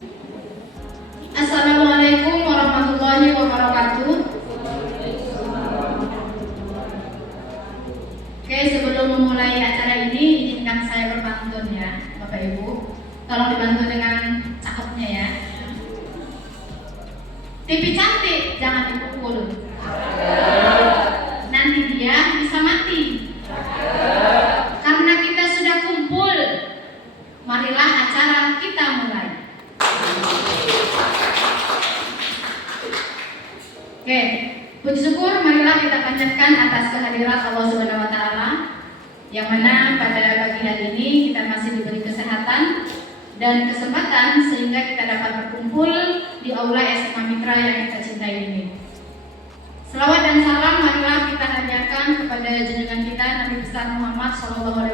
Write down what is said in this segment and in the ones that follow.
Assalamualaikum warahmatullahi wabarakatuh. Oke, sebelum memulai acara ini, izinkan saya berpantun ya, Bapak Ibu. Tolong dibantu dengan cakepnya ya. TV cantik, jangan dipukul. Nanti dia bisa mati. Karena kita sudah kumpul, marilah acara kita mulai. Oke, puji syukur marilah kita panjatkan atas kehadirat Allah Subhanahu wa taala yang mana pada pagi hari ini kita masih diberi kesehatan dan kesempatan sehingga kita dapat berkumpul di aula SMA Mitra yang kita cintai ini. Selawat dan salam marilah kita hadiahkan kepada junjungan kita Nabi besar Muhammad SAW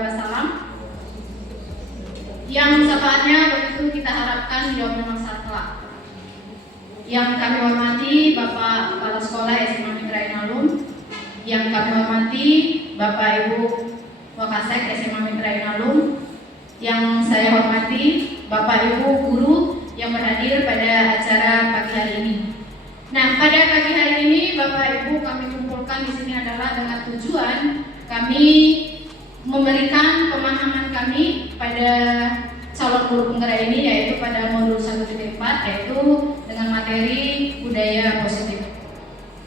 yang syafaatnya begitu kita harapkan di yaumul mahsyar kelak. Yang kami hormati Bapak Kepala Sekolah SMA Mitra Inalum, yang kami hormati Bapak Ibu Wakasek SMA Mitra Inalum, yang saya hormati Bapak Ibu guru yang berhadir pada acara pagi hari ini. Nah, pada pagi hari ini Bapak Ibu kami kumpulkan di sini adalah dengan tujuan kami memberikan pemahaman kami pada calon guru penggerak ini, yaitu pada modul 1.4, yaitu dengan materi budaya positif.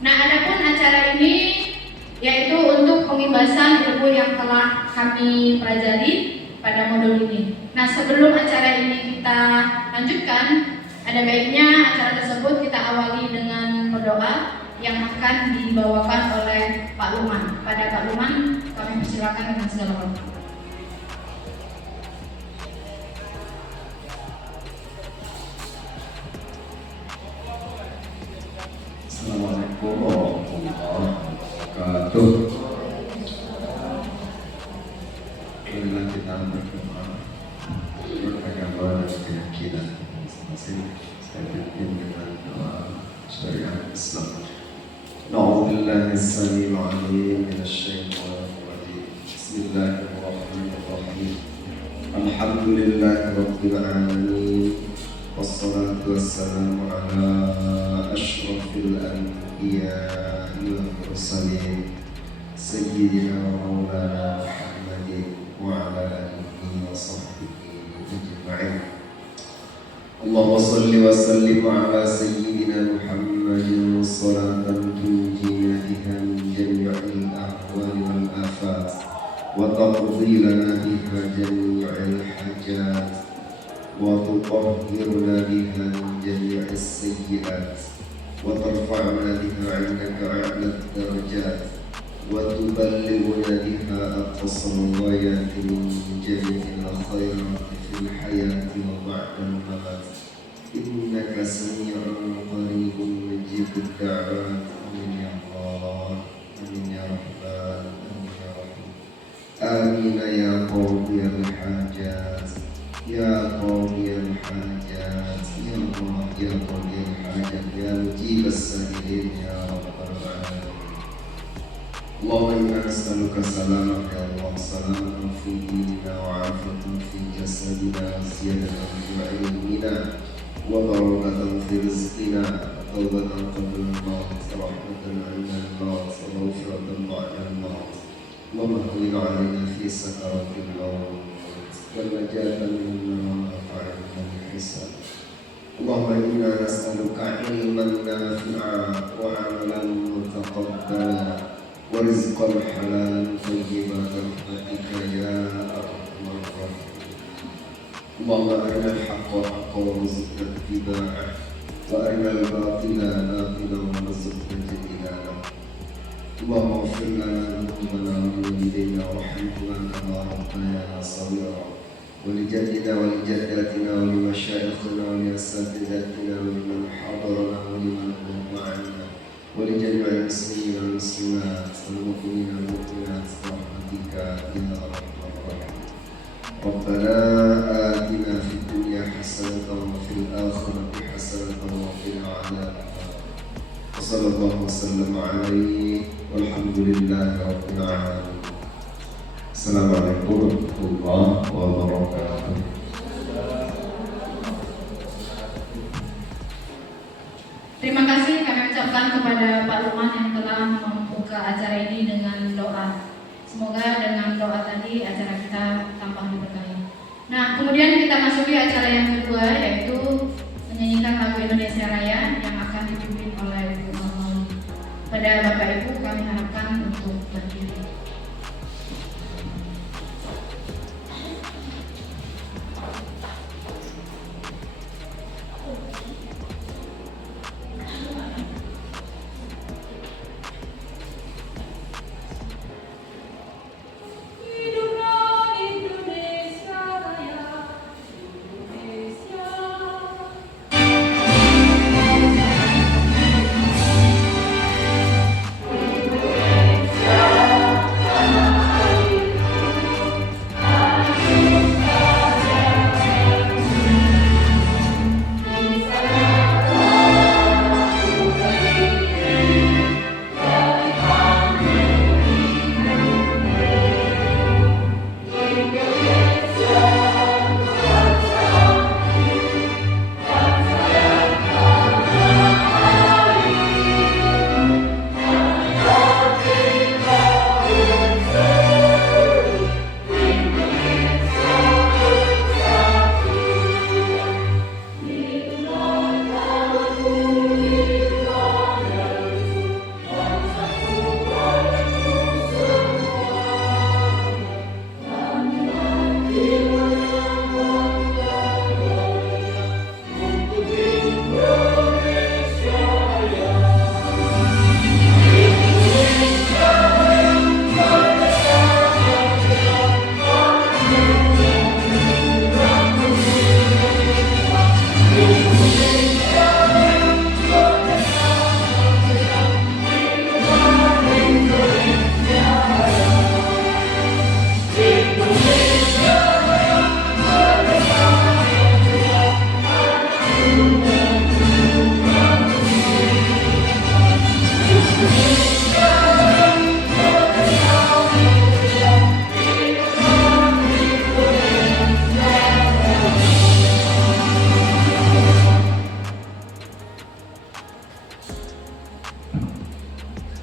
Nah, adapun acara ini yaitu untuk pengibasan ilmu yang telah kami pelajari pada modul ini. Nah, sebelum acara ini kita lanjutkan, ada baiknya acara tersebut kita awali dengan berdoa yang akan dibawakan oleh Pak Luman. Pada Pak Luman kami persilakan dengan segala hormat. Assalamualaikum warahmatullahi wabarakatuh. Marilah kita berdoa, beragama dan keyakinan masing-masing. Saya pimpin dengan doa syariat Islam. Na'udzubillahi as-sami'il 'alim minasyaitonir rajim. Bismillahirrahmanirrahim. Alhamdulillahi rabbil alamin. Wassalatu wassalamu ala ashrafil anbiya'i wal mursalin sayyidina wa maulana Muhammadin wa ala alihi wa sahbihi ajma'in. Allahumma salli wa sallim ala sayyidina Muhammadin salatan tunjina biha min jami'il ahwali wal afat wa taqdi lana biha jami'il hajat وتطهرنا بها من جميع السيئات وترفعنا بها عندك أعلى الدرجات وتبلغنا بها أقصى الغايات من جميع الخيرات في الحياة وبعد الممات إنك سميع قريب مجيب الدعوات آمين يا الله آمين يا رحمن آمين يا رحيم آمين يا قاضي الحاجات يا قاضي الحاجات يا الله يا قاضي الحاجات يا مجيب السائلين يا رب العالمين. اللهم إنا نسألك سلامك يا الله، سلامة في ديننا وعافية في جسدنا وزيادة في علمنا وبركة في رزقنا وتوبة قبل الموت ورحمة عند الموت ومغفرة بعد الموت ومهون علينا في سكرات الموت والنجاة من النار وعلم الحساب. اللهم إنا نسألك علما نافعا وعملا متقبلا ورزقا حلالا طيبا برحمتك يا أرحم الراحمين. اللهم أرنا الحق حقا وارزقنا اتباعه وأرنا الباطل باطلا وارزقنا اجتنابه. اللهم اغفر لنا ذنوبنا ولوالدينا وارحمهما كما ربيانا صغيرا ولجدنا ولجداتنا ولمشايخنا ولأساتذتنا ولمن حضرنا ولمن هو معنا ولجميع المسلمين والمسلمات والمؤمنين والمؤمنات برحمتك يا أرحم الراحمين. ربنا آتنا في الدنيا حسنة وفي الآخرة حسنة وقنا عذاب النار. وصلى الله وسلم عليه والحمد لله رب العالمين. Assalamualaikum warahmatullahi wabarakatuh. kepada Pak Lukman yang telah membuka acara ini dengan doa. Semoga dengan doa tadi acara kita tampak diberkahi. Nah, kemudian kita masuki acara yang kedua, yaitu menyanyikan lagu Indonesia Raya yang akan dipimpin oleh Ibu Mauli. Pada Bapak Ibu kami harapkan untuk berdiri.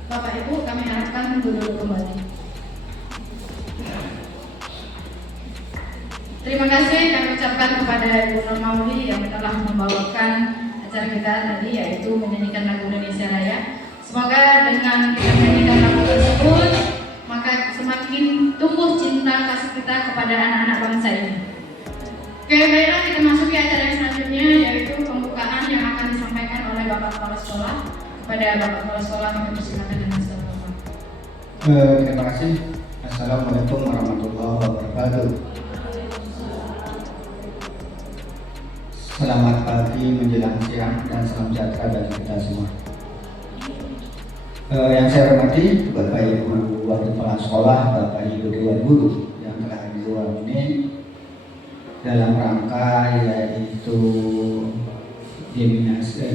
Bapak Ibu kami harapkan duduk kembali. Terima kasih kami ucapkan kepada Ibu Nur Mauli yang telah membawakan acara kita tadi, yaitu menyanyikan lagu Indonesia Raya. Semoga dengan kita menyanyikan lagu tersebut, maka semakin tumbuh cinta kasih kita kepada anak-anak bangsa ini. Oke, baiklah kita masuki acara yang selanjutnya, yaitu pembukaan yang akan disampaikan oleh Bapak Kepala Sekolah. Kepada Bapak Kepala Sekolah kami persilakan dengan segala hormat. Terima kasih. Assalamualaikum warahmatullahi wabarakatuh. Selamat pagi menjelang siang dan salam sejahtera bagi kita semua. Yang saya hormati Bapak Ibu Wakil Kepala Sekolah, Bapak Ibu Dewan Guru yang telah hadir di ruang ini dalam rangka yaitu diseminasi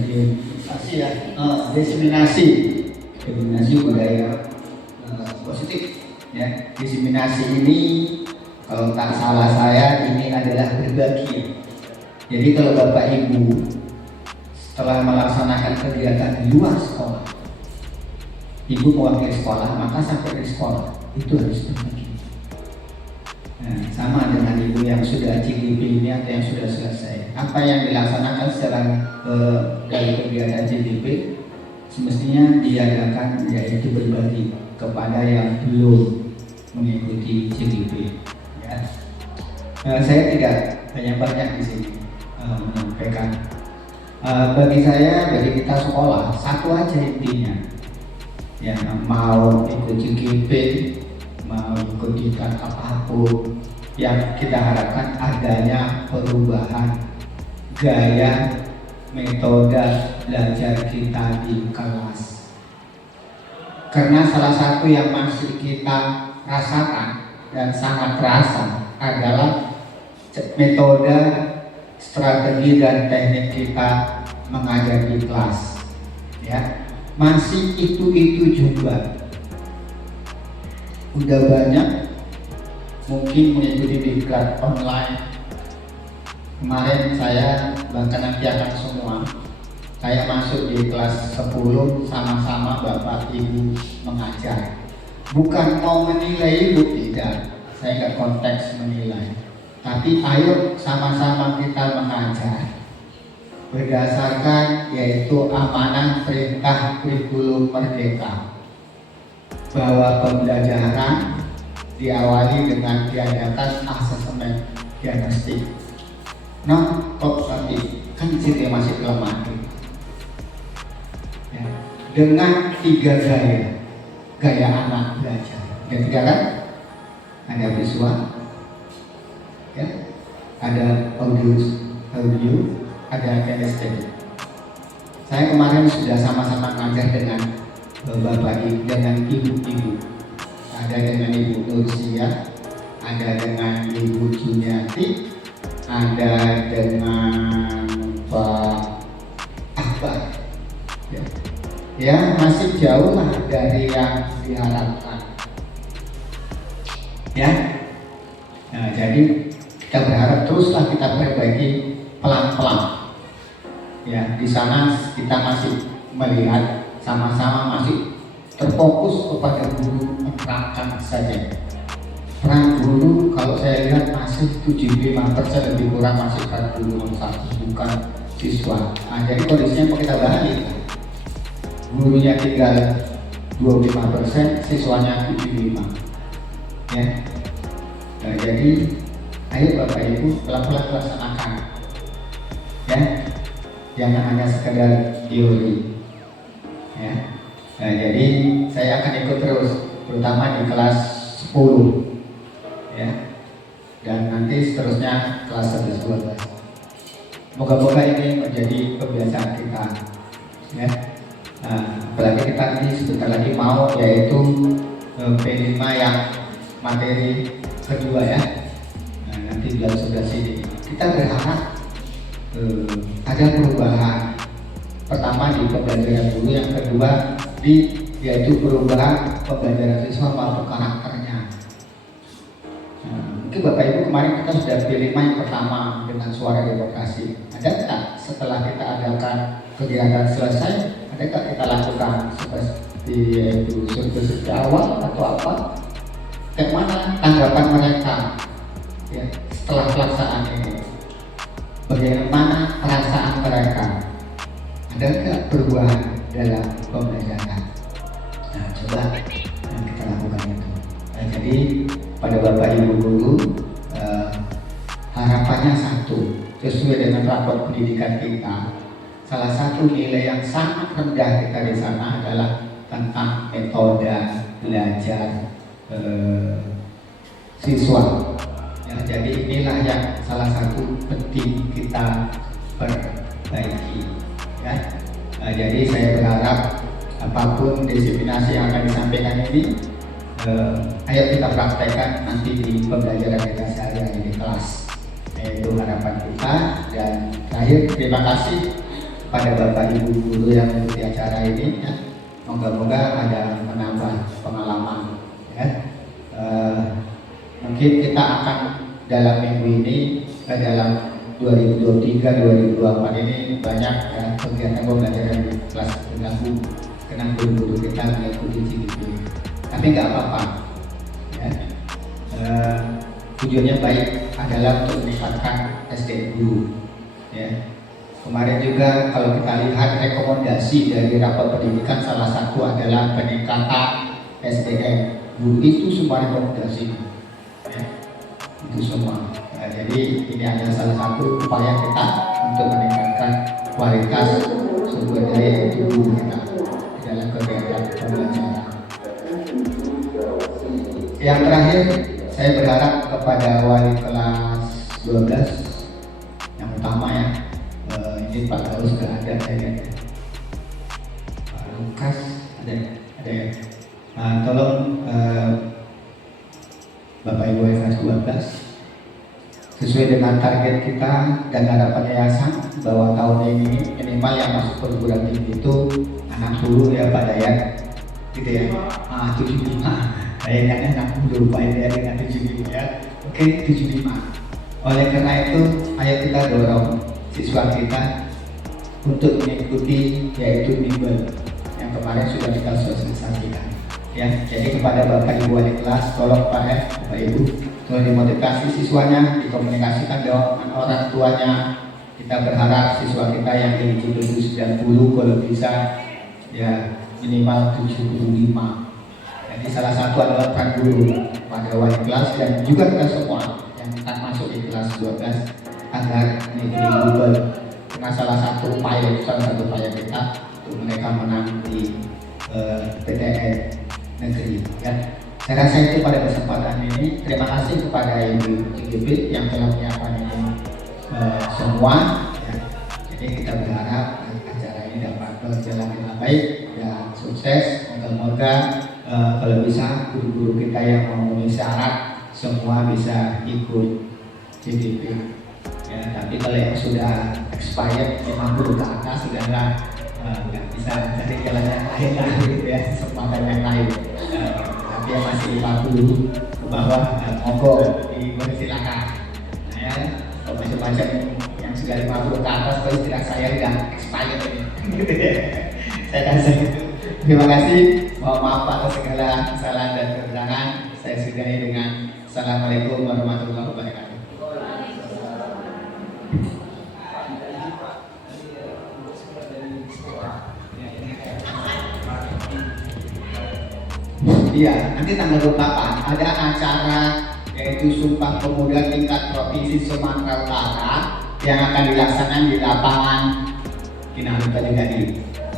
budaya positif. Ya, diseminasi ini kalau tak salah saya ini adalah berbagi. Jadi kalau Bapak Ibu setelah melaksanakan kegiatan di luar sekolah, Ibu mewakili sekolah, maka sampai di sekolah itu harus berbagi. Nah, sama dengan Ibu yang sudah CGP ini atau yang sudah selesai. Apa yang dilaksanakan secara dari kegiatan CGP semestinya diadakan yaitu berbagi kepada yang belum mengikuti CGP. Ya. Saya tidak banyak di sini menyampaikan. Bagi saya, bagi kita sekolah, satu aja intinya. Ya, mau ikut CGP, mau ikut diklat apapun, yang kita harapkan adanya perubahan gaya metode belajar kita di kelas. Karena salah satu yang masih kita rasakan dan sangat terasa adalah metode, strategi dan teknik kita mengajar di kelas. Ya, masih itu juga. Udah banyak mungkin mengikuti diklat online. Kemarin saya bahkan nanti akan semua Saya masuk di kelas 10 sama-sama Bapak Ibu mengajar. Bukan mau menilai Ibu, tidak. Saya nggak konteks menilai. Tapi ayo sama-sama kita mengajar. Berdasarkan yaitu amanah perintah kurikulum merdeka. Bahwa pembelajaran diawali dengan diadakan asesmen diagnostik. Non kognitif, kan situ masih lemah. Ya. Dengan 3 gaya anak belajar. Yang 3 kan? Ada visual, ya, ada audio, ada kinesthetik. Saya kemarin sudah sama-sama ngajar dengan Bapak Ibu, dengan ibu-ibu. Ada dengan Ibu Nursia, ada dengan Ibu Juniati, ada dengan Pak Akbar. Ya, masih jauh lah dari yang diharapkan. Ya, nah, jadi kita berharap teruslah kita perbaiki pelan-pelan. Ya, di sana kita masih melihat sama-sama masih terfokus kepada guru menerangkan saja. Peran guru kalau saya lihat masih 75% lebih kurang masih peran guru nomor 1, bukan siswa. Nah, jadi kondisinya mau kita balik. Gurunya tinggal 25%, siswanya 75%. Ya. Nah, jadi ayo Bapak Ibu pelan-pelan laksanakan. Ya. Jangan hanya sekedar teori. Ya. Nah, jadi saya akan ikut terus, terutama di kelas 10. Ya. Dan nanti seterusnya kelas 11-12. Moga-moga ini menjadi kebiasaan kita. Ya. Nah, apalagi kita ini sebentar lagi mau yaitu P5 yang materi kedua ya. Nah, nanti bulan 11 ini kita berharap ada perubahan. Pertama di pembelajaran guru, yang kedua yaitu perubahan pembelajaran siswa maupun karakternya. Nah, mungkin Bapak Ibu kemarin kita sudah P5 yang pertama dengan suara demokrasi. Ada nggak setelah kita adakan kegiatan selesai? Adakah kita lakukan seperti yaitu survei awal atau apa? Kayak mana tanggapan mereka ya, setelah pelaksanaan ini? Bagaimana perasaan mereka? Ada nggak perubahan dalam pembelajaran? Nah, coba kita lakukan itu. Nah, jadi pada Bapak Ibu guru harapannya satu, sesuai dengan rapor pendidikan kita. Salah satu nilai yang sangat rendah kita di sana adalah tentang metode belajar siswa. Ya, jadi inilah yang salah satu penting kita perbaiki. Ya. Nah, jadi saya berharap apapun disiplинasi yang akan disampaikan ini, ayo kita praktekkan nanti di pembelajaran kita sehari-hari di kelas. Itu harapan kita. Dan terakhir, terima kasih pada Bapak Ibu guru yang mengikuti acara ini. Ya. Moga-moga ada menambah pengalaman. Ya. Mungkin kita akan dalam minggu ini, dalam 2023-2024 ini banyak ya, kegiatan pembelajaran di kelas terganggu karena guru-guru kita mengikuti GDP. Tapi nggak apa-apa. Ya. Tujuannya baik adalah untuk meningkatkan SDM guru. Ya. Kemarin juga kalau kita lihat rekomendasi dari rapat pendidikan, salah satu adalah peningkatan SDM guru. Itu semua rekomendasi. Ya. Itu semua. Nah, jadi ini adalah salah satu upaya kita untuk meningkatkan kualitas sumber daya guru kita dalam kegiatan pembelajaran. Yang terakhir, saya berharap kepada wali kelas 12 yang utama ya. Ini Pak Gau sudah ada ya. Pak Lukas ada ya. Nah, tolong Bapak Ibu kelas 12 sesuai dengan target kita dan harapan yayasan bahwa tahun ini minimal yang masuk perguruan tinggi itu 60 ya Pak Dayat, gitu ya. 75. Kayaknya 60 Pak Dayat dengan 75 ya. Oke, 75. Oleh karena itu, ayo kita dorong siswa kita untuk mengikuti yaitu bimbel yang kemarin sudah kita sosialisasikan. Ya, jadi kepada Bapak Ibu wali kelas, tolong Pak Bapak Ibu, tolong dimotivasi siswanya, dikomunikasikan dengan orang tuanya. Kita berharap siswa kita yang eligible 90 kalau bisa ya minimal 75. Jadi salah satu adalah peran guru pada wali kelas dan juga kita semua yang akan masuk di kelas 12 agar eligible. Karena salah satu upaya kita untuk mereka menang di PTN negeri. Ya. Saya rasa itu pada kesempatan ini. Terima kasih kepada Ibu CGP yang telah menyiapkan ini semua. Ya. Jadi kita berharap acara ini dapat berjalan dengan baik dan sukses. Moga-moga kalau bisa guru-guru kita yang memenuhi syarat semua bisa ikut CGP. Ya, tapi kalau yang sudah expired 50 ke atas sudahlah nggak bisa cari jalan yang lain lah gitu ya, kesempatan yang lain. Tapi yang masih 50 ke bawah monggo dipersilakan. Nah ya, kalau macam-macam yang sudah 50 ke atas kalau istilah saya udah expired gitu ya. Saya kasih. Terima kasih. Mohon maaf atas segala kesalahan dan kekurangan. Saya sudahi dengan Assalamualaikum warahmatullahi wabarakatuh. Iya, nanti tanggal 28 ada acara yaitu Sumpah Pemuda tingkat Provinsi Sumatera Utara yang akan dilaksanakan di lapangan Kinabalu tadi.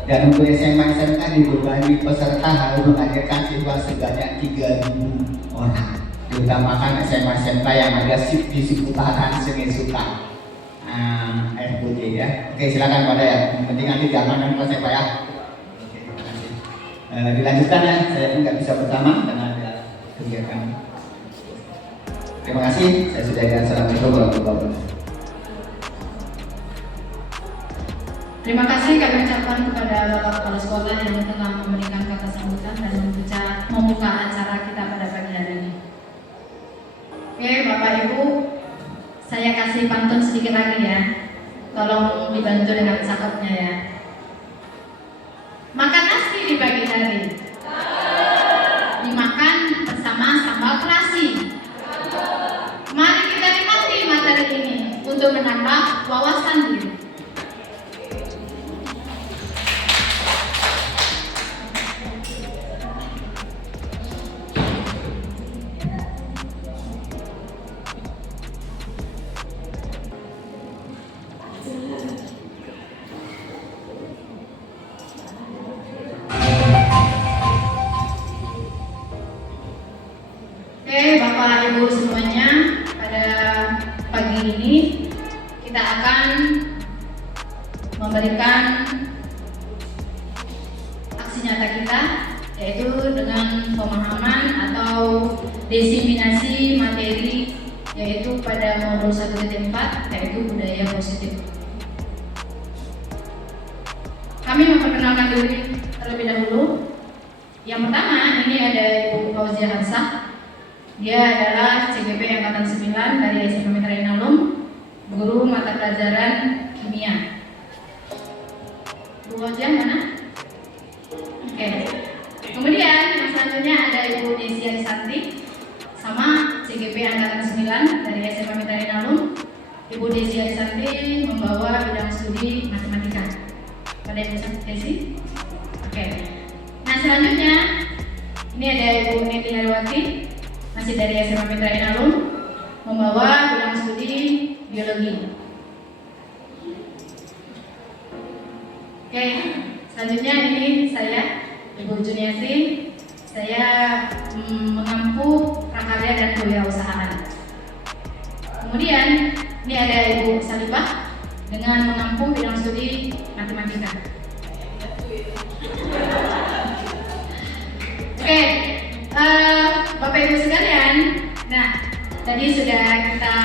Dan untuk SMA SMK dibebani peserta harus menghadirkan siswa sebanyak 3.000 orang. Diutamakan SMA SMK yang ada di seputaran Sungai Suka, air putih ya. Oke, silakan pada ya. Yang penting nanti jangan ya Pak ya. Dilanjutkan ya, saya nggak bisa bersama karena ada kegiatan. Terima kasih, saya sudah dengan Assalamualaikum warahmatullahi wabarakatuh. Terima kasih kami ucapkan kepada Bapak Kepala Sekolah yang telah memberikan kata sambutan dan membuka acara kita pada pagi hari ini. Oke, Bapak Ibu, saya kasih pantun sedikit lagi ya. Tolong dibantu dengan cakepnya ya. Makan nasi di pagi hari, dimakan bersama sambal terasi. Mari kita nikmati materi ini untuk menambah wawasan diri. Bapak Ibu semuanya, pada pagi ini kita akan memberikan aksi nyata kita, yaitu dengan pemahaman atau diseminasi materi yaitu pada modul 1.4 yaitu budaya positif. Kami memperkenalkan diri terlebih dahulu. Yang pertama ini ada Ibu Fauzia Hansah. Dia adalah CGP Angkatan 9 dari SMA Mitra Inalum, guru mata pelajaran kimia. Bu Fauzia mana? Oke. Kemudian yang selanjutnya ada Ibu Desi Arisanti, sama CGP Angkatan 9 dari SMA Mitra Inalum. Ibu Desi Arisanti membawa bidang studi matematika. Pada Ibu Desi? Oke. Nah selanjutnya ini ada Ibu Neti Harwati, masih dari SMA Mitra Inalum, membawa bidang studi biologi. Oke, selanjutnya ini saya, Ibu Juniati. Saya mengampu prakarya dan kewirausahaan. Kemudian ini ada Ibu Salibah dengan mengampu bidang studi matematika. Oke. Bapak Ibu sekalian, nah tadi sudah kita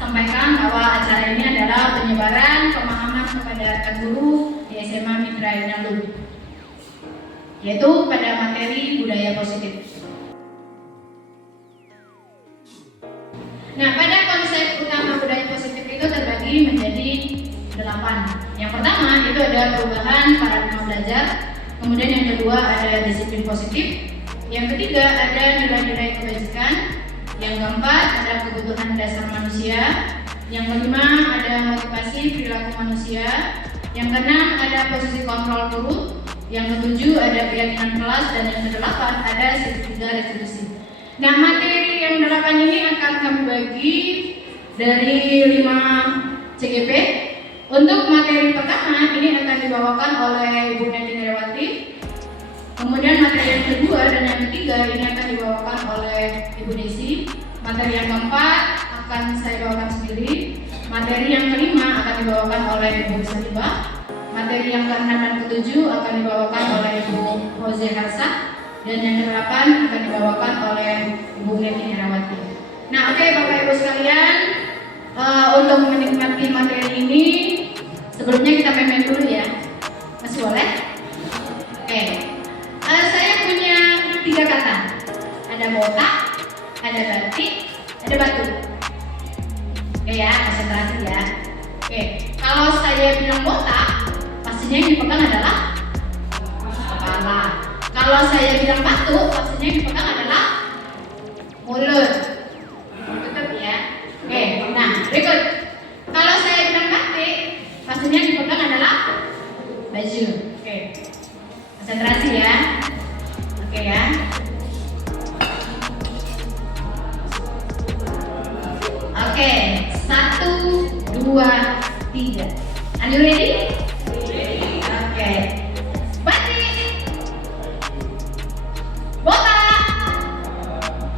sampaikan bahwa acara ini adalah penyebaran pemahaman kepada rekan guru di SMA Mitra Inalum, yaitu pada materi budaya positif. Nah, pada konsep utama budaya positif itu terbagi menjadi 8. Yang pertama itu ada perubahan paradigma belajar, kemudian yang kedua ada disiplin positif, yang ketiga ada nilai-nilai kebajikan, yang keempat ada kebutuhan dasar manusia, yang kelima ada motivasi perilaku manusia, yang keenam ada posisi kontrol guru, yang ketujuh ada keyakinan kelas, dan yang kedelapan ada segitiga restitusi. Nah, materi yang 8 ini akan kami bagi dari 5 CGP. Untuk materi pertama ini akan dibawakan oleh Ibu Neti Herawati. Kemudian materi yang kedua dan yang ketiga ini akan dibawakan oleh Ibu Desi. Materi yang keempat akan saya bawakan sendiri. Materi yang kelima akan dibawakan oleh Ibu Salibah. Materi yang keenam dan ketujuh akan dibawakan oleh Ibu Rozi Harsa. Dan yang ke-8 akan dibawakan oleh Ibu Neti Herawati. Nah, oke Bapak Ibu sekalian, untuk menikmati materi ini sebelumnya kita payment dulu ya. Masih boleh? Oke. Saya punya 3 kata. Ada botak, ada batik, ada batu. Oke ya, konsentrasi ya. Oke, kalau saya bilang botak, pastinya yang dipegang adalah kepala. Kalau saya bilang batu, pastinya yang dipegang adalah mulut. Betul ya? Oke, nah berikut. Kalau saya bilang batik, pastinya yang dipegang adalah baju. Oke, konsentrasi ya. Oke ya. Oke, 1, 2, 3. Are you ready? Oke. Batik, botak,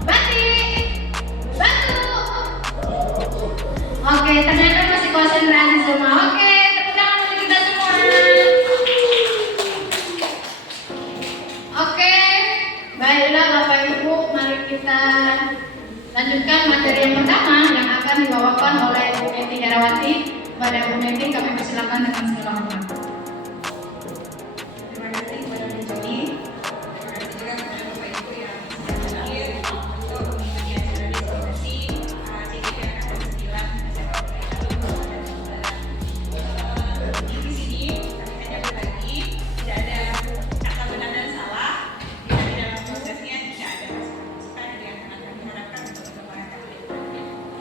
batik, batu. Oke, ternyata masih konsentrasi semua. Oke, tepuk tangan untuk kita semua. Oke, baiklah Bapak Ibu, mari kita lanjutkan materi yang pertama yang akan dibawakan oleh Ibu Neti Herawati. Pada Ibu Neti kami persilakan dengan segala hormat. Terima kasih kepada Bu Joni. Terima kasih juga kepada Bapak Ibu yang sudah hadir untuk mengikuti acara diskusi CGP yang akan 9 di sini kami hanya berbagi, tidak ada kata benar dan salah. Di dalam prosesnya tidak ada masukan yang akan kami harapkan untuk para kandidat.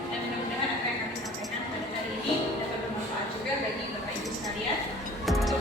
Dan mudah-mudahan apa yang kami sampaikan pada hari ini dapat bermanfaat juga bagi Bapak Ibu sekalian untuk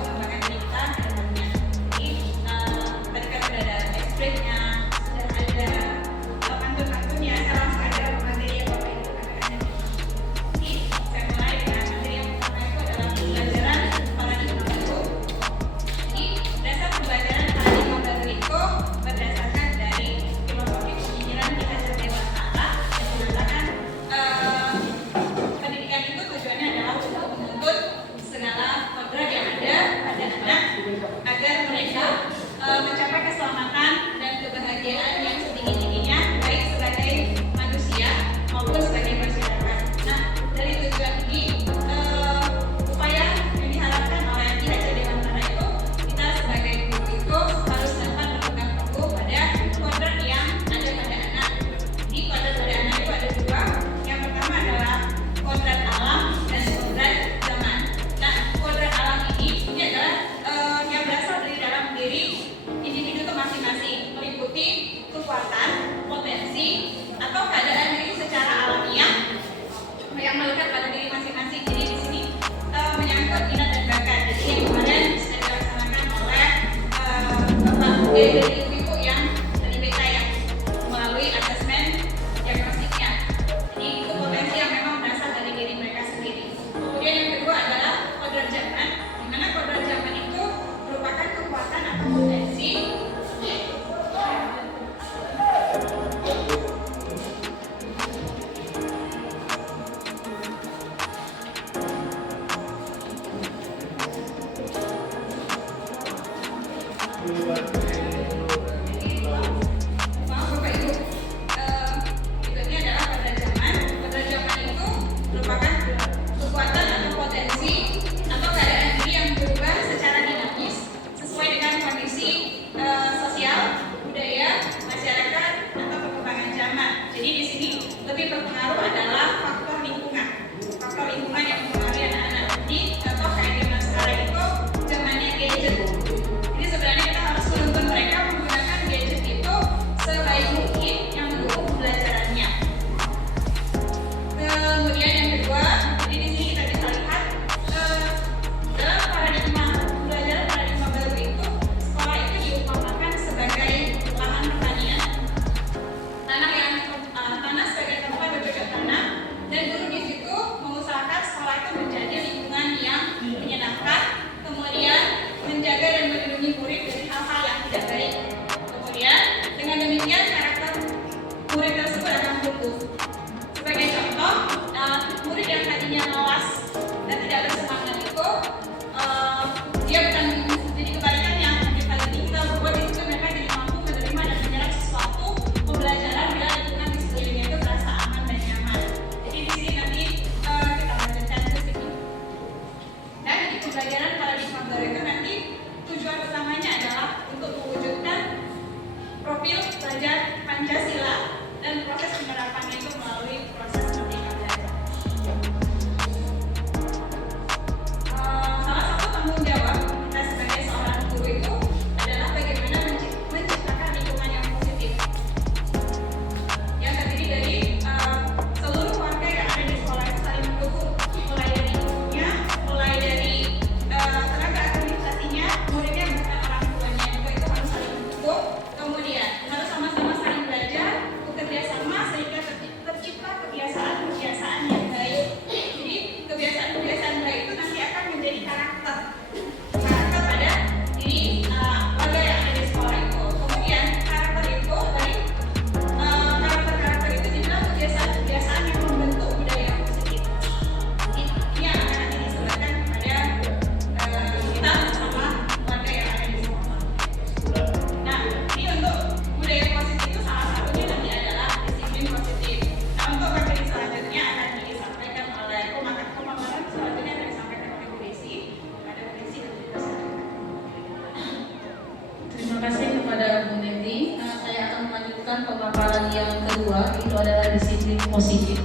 positif.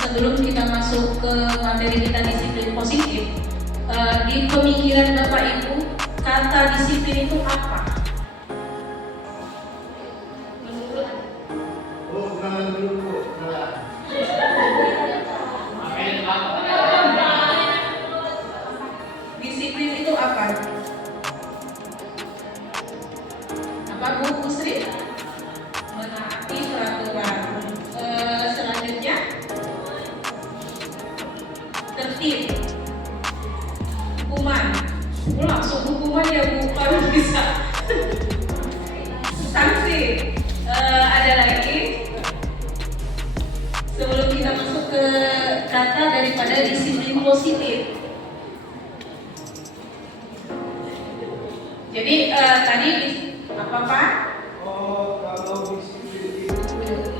Sebelum kita masuk ke materi kita disiplin positif, di pemikiran Bapak Ibu, kata disiplin itu apa? Menurut disiplin itu apa? Apa Bu Sri? Menaati peraturan. Selanjutnya tertib. Hukuman. Langsung hukuman ya Bu, baru bisa. Sanksi. Ada lagi. Sebelum kita masuk ke kata daripada disiplin positif. Jadi tadi apa Pak? Kalau disiplin itu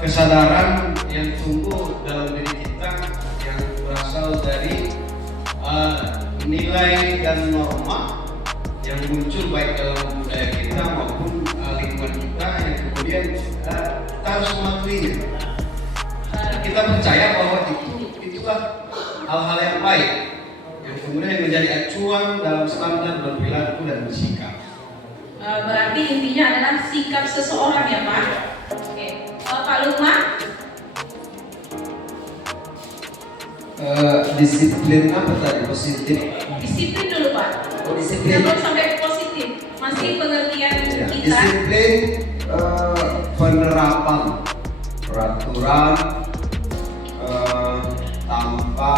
kesadaran yang tumbuh dalam diri kita yang berasal dari nilai dan norma yang muncul baik dalam budaya kita maupun lingkungan kita yang kemudian kita harus mematuhinya. Kita percaya bahwa itulah hal-hal yang baik yang kemudian menjadi acuan dalam standar berperilaku dan bersikap. Berarti intinya adalah sikap seseorang ya Pak. Oke. Pak Lukman? Disiplin apa tadi? Positif? Disiplin dulu Pak. Oh, disiplin. Belum sampai positif. Masih pengertian Ya, kita. disiplin penerapan peraturan tanpa,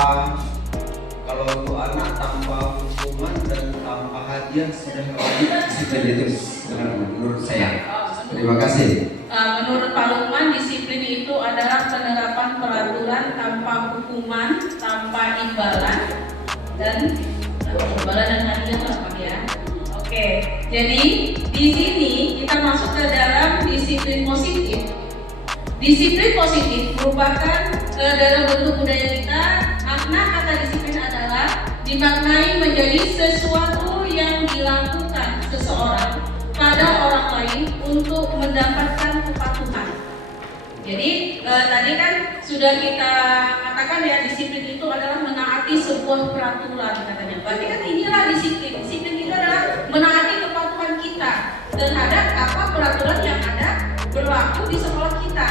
kalau untuk anak tanpa hukuman dan tanpa hadiah sudah wajib disiplin itu menurut saya. Terima kasih. Menurut Pak Lukman, disiplin itu adalah penerapan peraturan tanpa hukuman, tanpa imbalan dan hadiah itu apa ya? Oke, jadi di sini kita masuk ke dalam disiplin positif. Disiplin positif merupakan dalam bentuk budaya kita. Makna kata disiplin adalah dimaknai menjadi sesuatu yang dilakukan seseorang pada orang lain untuk mendapatkan kepatuhan. Jadi tadi kan sudah kita katakan ya, disiplin itu adalah menaati sebuah peraturan katanya. Berarti kan inilah disiplin. Disiplin itu adalah menaati kepatuhan kita terhadap apa peraturan yang ada berlaku di sekolah kita.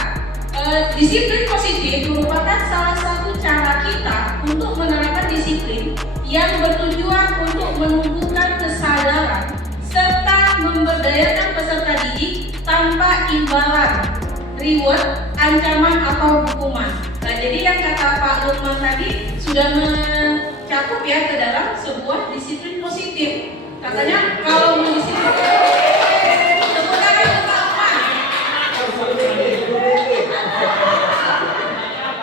Disiplin positif merupakan salah satu cara kita untuk menerapkan disiplin yang bertujuan untuk menumbuhkan kesadaran serta memberdayakan peserta didik tanpa imbalan, reward, ancaman atau hukuman. Nah, jadi yang kata Pak Lukman tadi sudah mencakup ya ke dalam sebuah disiplin positif. Katanya kalau mendisiplin, tepuk tangan untuk Pak Lukman.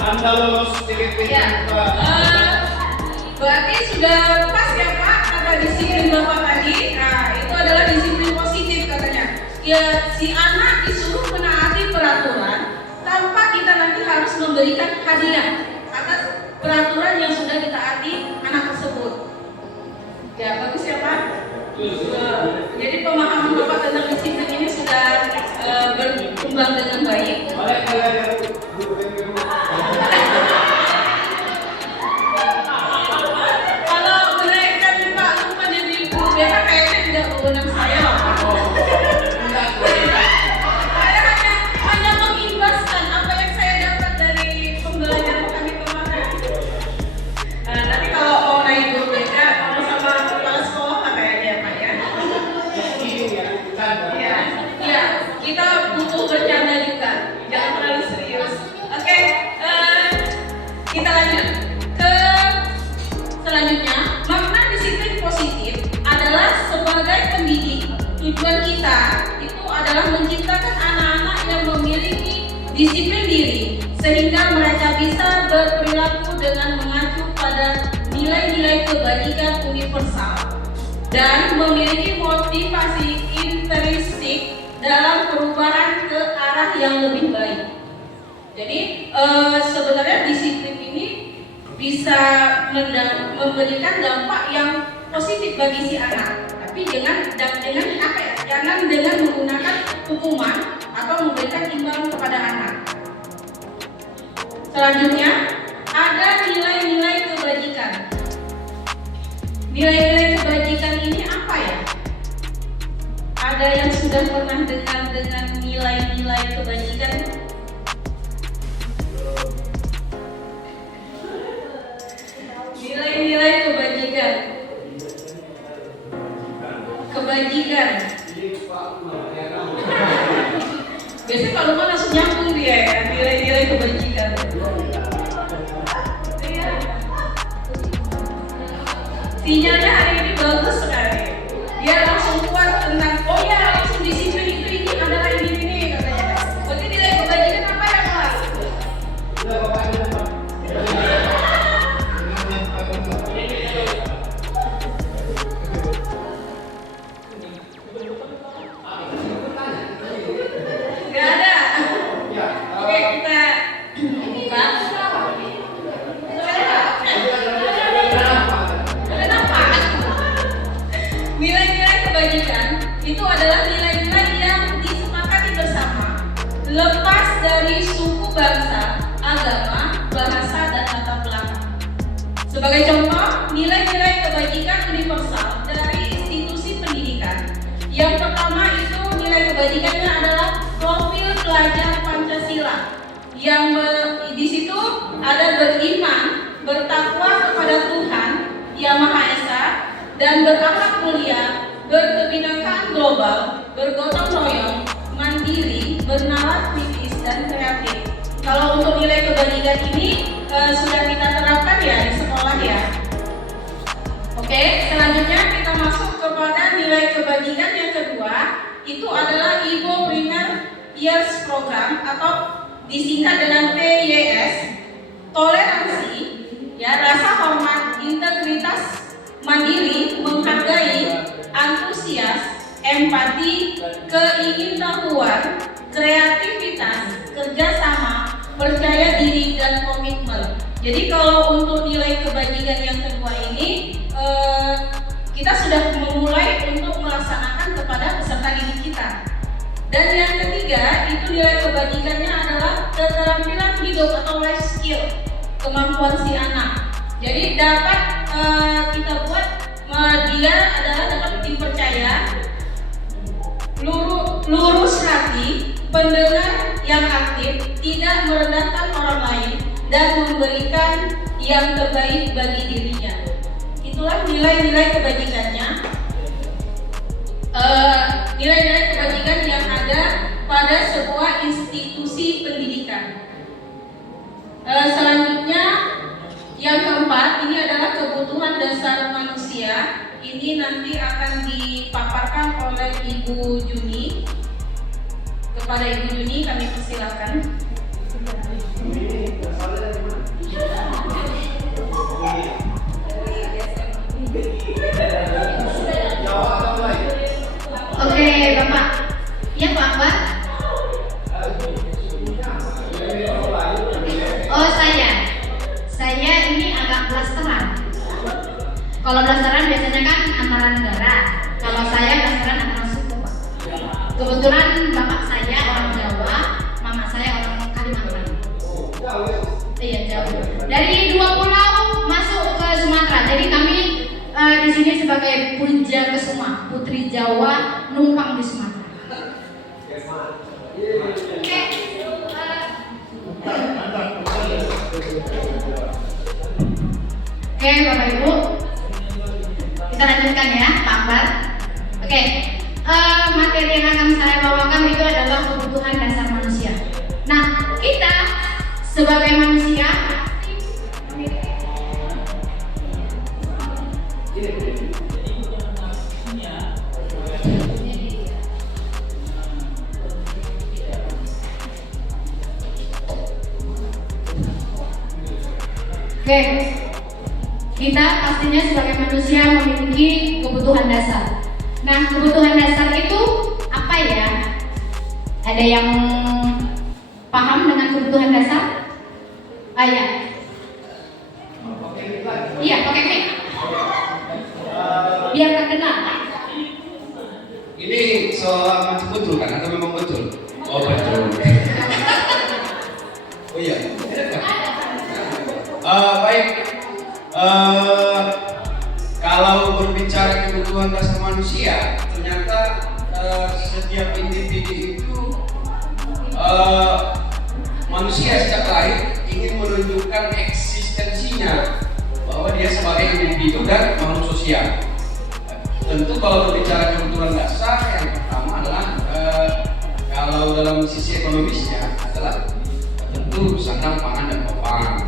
Anda lolos sedikit Ya, Pak. berarti sudah pas ya Pak kata disiplin Bapak tadi. Nah, itu adalah disiplin positif katanya. Ya, si anak disuruh menaati peraturan tanpa kita nanti harus memberikan hadiah atas peraturan yang sudah ditaati anak tersebut. Ya, bagus ya Pak. Jadi pemahaman Bapak tentang disiplin ini sudah berkembang dengan baik. Kalau menaikkan Pak Lukman jadi guru BK kayaknya tidak wewenang saya loh Pak. Saya hanya mengimbaskan apa yang saya dapat dari pembelajaran kami kemarin. Nanti kalau mau naik guru BK, mau sama kepala sekolah lah kayaknya Pak ya. Ya, kita butuh bercanda juga, jangan terlalu serius. Oke, kita lanjut ke selanjutnya. Makna disiplin positif adalah sebagai pendidik. Tujuan kita itu adalah menciptakan anak-anak yang memiliki disiplin diri sehingga mereka bisa berperilaku dengan mengacu pada nilai-nilai kebajikan universal dan memiliki motivasi intrinsik dalam perubahan ke arah yang lebih baik. Jadi sebenarnya disiplin ini bisa memberikan dampak yang positif bagi si anak. Tapi dengan apa ya? Jangan dengan menggunakan hukuman atau memberikan imbalan kepada anak. Selanjutnya, ada nilai-nilai kebajikan. Nilai-nilai kebajikan ini apa ya? Ada yang sudah pernah dengar dengan nilai-nilai kebajikan? Nilai-nilai kebajikan. Kebajikan. Biasanya kalau mau langsung nyambung dia ya, nilai-nilai kebajikan. Sinyalnya hari ini bagus sekali. Dia langsung kuat tentang, oh ya langsung disiplin ini adalah ini katanya. Berarti nilai kebajikan apa ya Pak? Gak ada. Oke, kita buka. Kenapa? Nilai-nilai kebajikan itu adalah nilai-nilai yang disepakati bersama, lepas dari suku bangsa, agama, bahasa, dan latar belakang. Sebagai contoh, nilai-nilai kebajikan universal dari institusi pendidikan. Yang pertama itu nilai kebajikannya adalah profil pelajar Pancasila, yang di situ ada beriman, bertakwa kepada Tuhan Yang Maha Esa, dan berakhlak mulia, berkebinekaan global, bergotong royong, mandiri, bernalar kritis, dan kreatif. Kalau untuk nilai kebajikan ini sudah kita terapkan ya di sekolah ya. Oke, selanjutnya kita masuk kepada nilai kebajikan yang kedua, itu adalah Ibo Primer Years Program atau disingkat dengan PYS. Toleransi, ya, rasa hormat, integritas, mandiri, menghargai, antusias, empati, keingintahuan, kreativitas, kerjasama, percaya diri, dan komitmen. Jadi kalau untuk nilai kebajikan yang kedua ini kita sudah memulai untuk melaksanakan kepada peserta didik kita. Dan yang ketiga itu nilai kebajikannya adalah keterampilan hidup atau life skill, kemampuan si anak. Jadi dapat kita buat dia adalah dapat dipercaya, lurus hati, pendengar yang aktif, tidak merendahkan orang lain, dan memberikan yang terbaik bagi dirinya. Itulah nilai-nilai kebajikannya. Nilai-nilai kebajikan yang ada pada sebuah institusi pendidikan. Selanjutnya yang keempat ini adalah kebutuhan dasar manusia. Ini nanti akan dipaparkan oleh Ibu Juni. Kepada Ibu Juni kami persilakan. Oke, Bapak. Ya, Pak Akbar. Oh, saya ini agak blasteran. Kalau blasteran biasanya kan antara negara. Kalau saya blasteran antara suku, Pak. Kebetulan bapak saya orang Jawa, mama saya orang Kalimantan. Iya, jauh. Dari 2 pulau masuk ke Sumatera. Jadi kami di sini sebagai Puja Kesuma, Putri Jawa numpang di Sumatera. Oke, Bapak Ibu, kita lanjutkan ya, Pak Akbar. Oke, materi yang akan saya bawakan itu adalah kebutuhan dasar manusia. Nah, kita sebagai manusia Oke, kita pastinya sebagai manusia memiliki kebutuhan dasar. Nah, kebutuhan dasar itu apa ya? Ada yang paham dengan kebutuhan dasar? Ya. Iya, pakai mic. Biar terdengar. seolah macam betul kan atau memang betul? Oh betul. Oh iya. Baik. Kalau berbicara kebutuhan dasar manusia, ternyata setiap individu itu manusia sejak lahir ingin menunjukkan eksistensinya bahwa dia sebagai individu dan makhluk sosial. Tentu kalau berbicara kebutuhan dasar yang pertama adalah kalau dalam sisi ekonomisnya adalah tentu sandang, pangan, dan papan.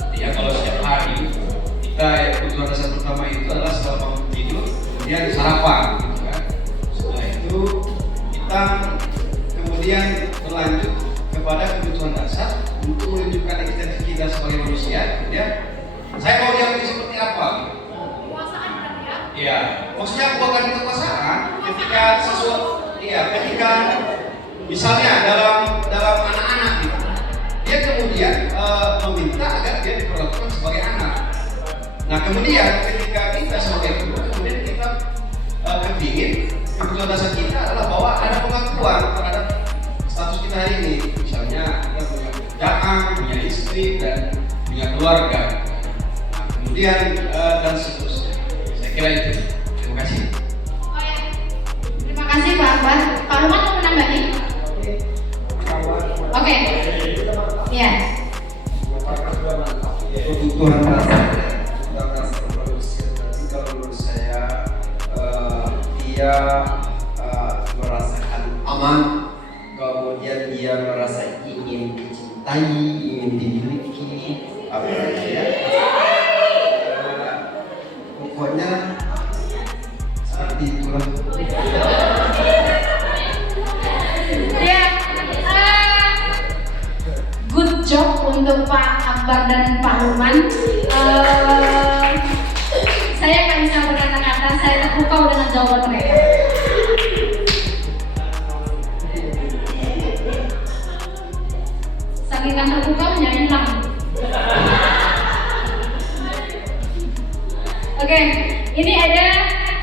Artinya kalau setiap hari kita kebutuhan dasar pertama itu adalah setelah bangun tidur, kemudian sarapan, gitu kan. Setelah itu kita kemudian berlanjut kepada kebutuhan dasar untuk menunjukkan eksistensi kita sebagai manusia. Kemudian saya mau diakui seperti apa? Iya, maksudnya bukan kekuasaan. Ketika sesuatu, ketika misalnya dalam anak-anak gitu, dia kemudian meminta agar dia diperlakukan sebagai anak. Nah kemudian ketika kita sebagai ibu, kemudian kita kepingin kebutuhan dasar kita adalah bahwa ada pengakuan terhadap status kita hari ini. Misalnya kita punya pekerjaan, punya istri, dan punya keluarga. Nah kemudian dan seterusnya. Saya kira itu. Terima kasih. Terima kasih Pak Akbar. Pak Ruman mau menambahi? Oke. Iya. Kebutuhan dasar manusia. Tapi kalau menurut saya dia merasakan aman, kemudian dia merasa ingin dicintai, ingin dimiliki, apalagi ya. Pokoknya seperti itulah. Ya, good job untuk Pak Akbar dan Pak Ruman. Saya nggak bisa berkata-kata, saya terpukau dengan jawaban mereka. Saking terpukaunya hilang. Oke, ini ada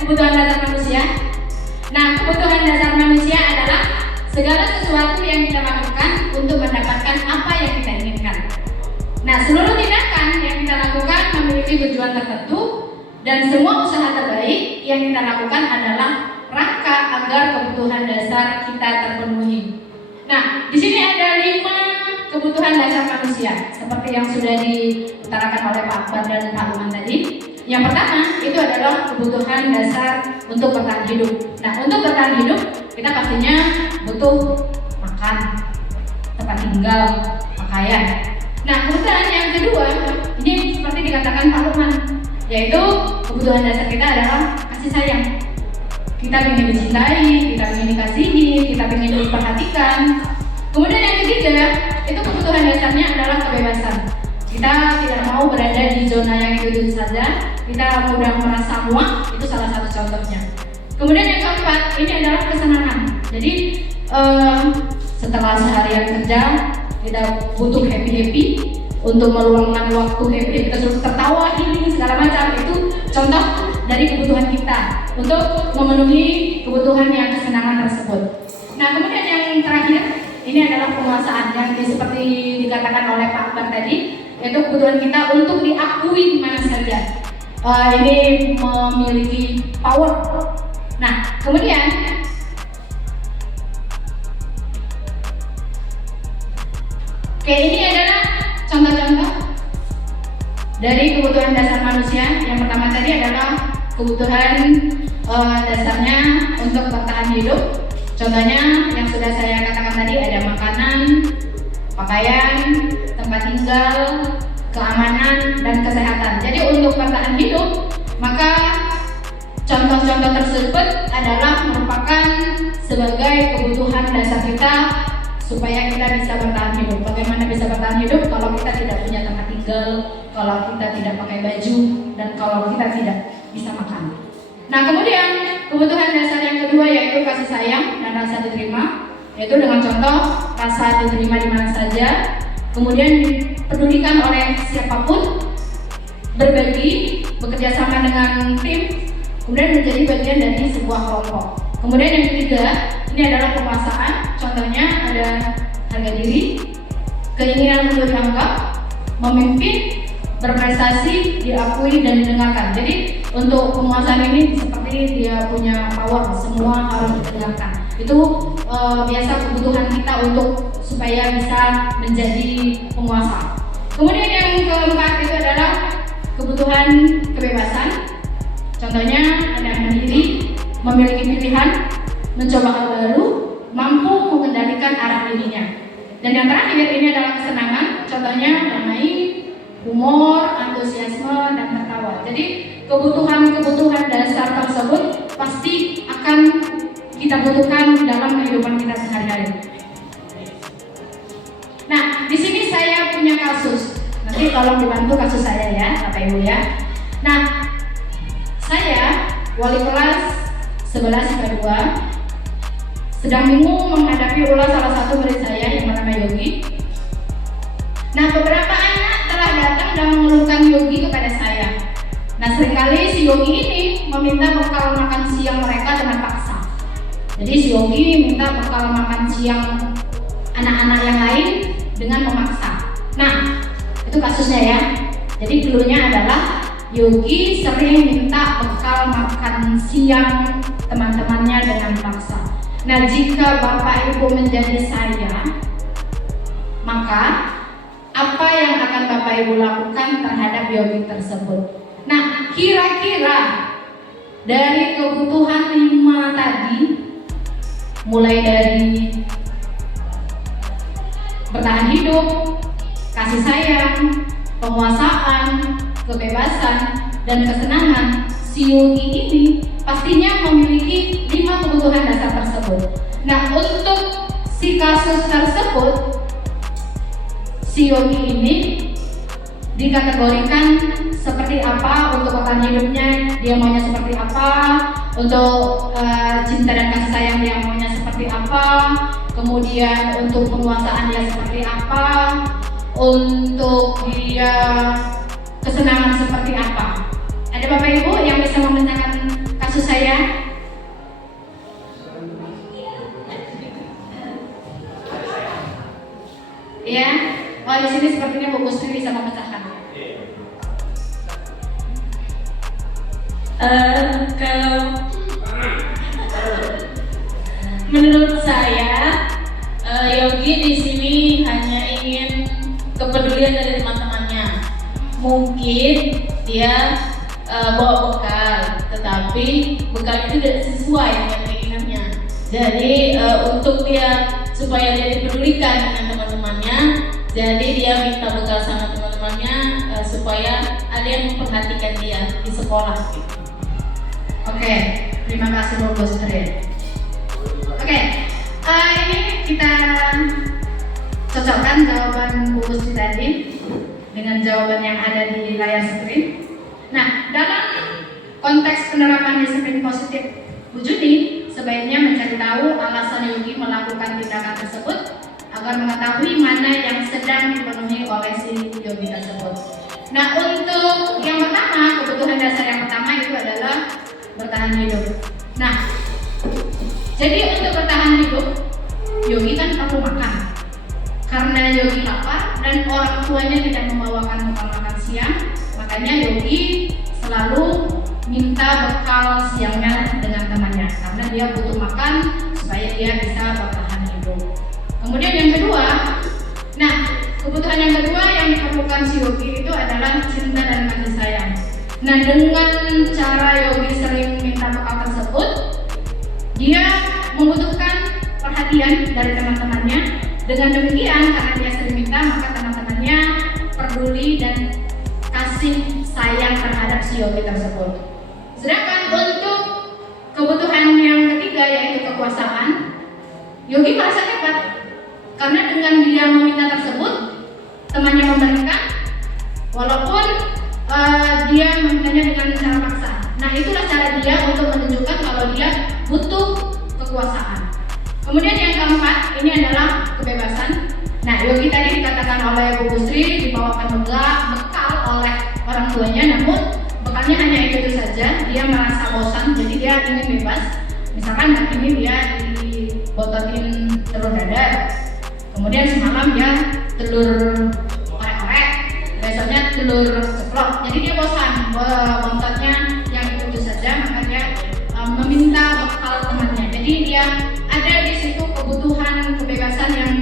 kebutuhan dasar manusia. Nah, kebutuhan dasar manusia adalah segala sesuatu yang kita lakukan untuk mendapatkan apa yang kita inginkan. Nah, seluruh tindakan yang kita lakukan memiliki tujuan tertentu dan semua usaha terbaik yang kita lakukan adalah rangka agar kebutuhan dasar kita terpenuhi. Nah, di sini ada 5 kebutuhan dasar manusia seperti yang sudah diutarakan oleh Pak Akbar dan Pak Ruman tadi. Yang pertama itu adalah kebutuhan dasar untuk bertahan hidup. Nah, untuk bertahan hidup kita pastinya butuh makan, tempat tinggal, pakaian. Nah, kebutuhan yang kedua ini seperti dikatakan Pak Ruman, yaitu kebutuhan dasar kita adalah kasih sayang. Kita ingin dicintai, kita ingin dikasihi, kita ingin diperhatikan. Kemudian yang ketiga itu kebutuhan dasarnya adalah kebebasan. Kita tidak mau berada di zona yang itu saja. Kita mudah merasa muak, itu salah satu contohnya. Kemudian yang keempat, ini adalah kesenangan. Jadi setelah seharian kerja, kita butuh happy untuk meluangkan waktu happy, kita suruh tertawa, healing segala macam. Itu contoh dari kebutuhan kita untuk memenuhi kebutuhan yang kesenangan tersebut. Nah, kemudian yang terakhir, ini adalah penguasaan yang seperti dikatakan oleh Pak Akbar tadi, yaitu kebutuhan kita untuk diakui di mana saja. Ini memiliki power. Nah, kemudian ini adalah contoh-contoh dari kebutuhan dasar manusia. Yang pertama tadi adalah kebutuhan dasarnya untuk bertahan hidup. Contohnya yang sudah saya katakan tadi ada makanan, pakaian, tempat tinggal, keamanan, dan kesehatan. Jadi untuk bertahan hidup, maka contoh-contoh tersebut adalah merupakan sebagai kebutuhan dasar kita supaya kita bisa bertahan hidup. Bagaimana bisa bertahan hidup kalau kita tidak punya tempat tinggal, kalau kita tidak pakai baju, dan kalau kita tidak bisa makan. Nah, kemudian kebutuhan dasar yang kedua yaitu kasih sayang dan rasa diterima, yaitu dengan contoh rasa diterima di mana saja, kemudian dipedulikan oleh siapapun, berbagi, bekerja sama dengan tim, kemudian menjadi bagian dari sebuah kelompok. Kemudian yang ketiga, ini adalah penguasaan. Contohnya ada harga diri, keinginan untuk dianggap, memimpin, berprestasi, diakui dan didengarkan. Jadi untuk penguasaan ini seperti dia punya power, semua harus didengarkan. Itu biasa kebutuhan kita untuk supaya bisa menjadi penguasa. Kemudian yang keempat itu adalah kebutuhan kebebasan. Contohnya ada mandiri, memiliki pilihan, mencoba hal baru, mampu mengendalikan arah dirinya. Dan yang terakhir ini adalah kesenangan. Contohnya damai, humor, antusiasme, dan tertawa. Jadi kebutuhan-kebutuhan dasar tersebut pasti akan kita butuhkan dalam kehidupan kita sehari-hari. Nah, di sini saya punya kasus. Nanti tolong dibantu kasus saya ya, Bapak Ibu ya. Nah, saya wali kelas 11 IPA 2 sedang bingung menghadapi ulas salah satu murid saya yang bernama Yogi. Nah, beberapa anak telah datang dan mengeluhkan Yogi kepada saya. Nah, seringkali si Yogi ini meminta bekal makan siang mereka dengan paksa. Jadi si Yogi minta bekal makan siang anak-anak yang lain dengan memaksa. Nah, itu kasusnya ya. Jadi dulunya adalah Yogi sering minta bekal makan siang teman-temannya dengan paksa. Nah, jika Bapak Ibu menjadi saya, maka apa yang akan Bapak Ibu lakukan terhadap Yogi tersebut? Nah, kira-kira dari kebutuhan 5 tadi, mulai dari bertahan hidup, kasih sayang, penguasaan, kebebasan, dan kesenangan, si Yogi ini pastinya memiliki 5 kebutuhan dasar tersebut. Nah, untuk si kasus tersebut, si Yogi ini dikategorikan seperti apa untuk bertahan hidupnya, dia maunya seperti apa, untuk cinta dan kasih sayang dia maunya seperti apa, kemudian untuk penguasaan dia seperti apa, untuk dia kesenangan seperti apa. Ada Bapak Ibu yang bisa memecahkan kasus saya? Ya, oh di sini sepertinya Bu Gustri bisa memecahkan. Kalau menurut saya, Yogi di sini hanya ingin kepedulian dari teman-temannya. Mungkin dia bawa bekal, tetapi bekal itu tidak sesuai dengan keinginannya. Jadi untuk dia supaya dia dipedulikan dengan teman-temannya, jadi dia minta bekal sama teman-temannya supaya ada yang memperhatikan dia di sekolah. Gitu. Oke, terima kasih Bu Gustri. Oke, ini kita cocokkan jawaban Bu Gustri tadi dengan jawaban yang ada di layar screen. Nah, dalam konteks penerapan disiplin positif Bu Juni, sebaiknya mencari tahu alasan Yogi melakukan tindakan tersebut agar mengetahui mana yang sedang dipenuhi oleh si Yogi tersebut. Nah, untuk yang pertama, kebutuhan dasar yang pertama itu adalah bertahan hidup. Nah, jadi untuk bertahan hidup, Yogi kan perlu makan. Karena Yogi lapar dan orang tuanya tidak membawakan bekal makan siang, makanya Yogi selalu minta bekal siangnya dengan temannya karena dia butuh makan supaya dia bisa bertahan hidup. Kemudian yang kedua, nah kebutuhan yang kedua yang diperlukan si Yogi itu adalah cinta dan kasih sayang. Nah, dengan cara Yogi sering minta bekal tersebut, dia membutuhkan perhatian dari teman-temannya. Dengan demikian, karena dia sering minta, maka teman-temannya peduli dan kasih sayang terhadap si Yogi tersebut. Sedangkan untuk kebutuhan yang ketiga yaitu kekuasaan, Yogi merasa hebat karena dengan dia meminta tersebut, temannya memberikan, walaupun dia memintanya dengan cara paksa. Nah, itulah cara dia untuk menunjukkan kalau dia butuh kekuasaan. Kemudian yang keempat, ini adalah kebebasan. Nah, Yogi tadi dikatakan oleh Bu Gustri dibawakan bekal oleh orang tuanya, namun bekalnya hanya itu saja. Dia merasa bosan, jadi dia ingin bebas. misalkan hari ini dia dibototin telur dadar, kemudian semalam dia telur orek-orek, besoknya telur ceplok, jadi dia bosan bontotnya yang itu saja, maka dia meminta bekal temannya. Jadi dia ada di situ kebutuhan kebebasan yang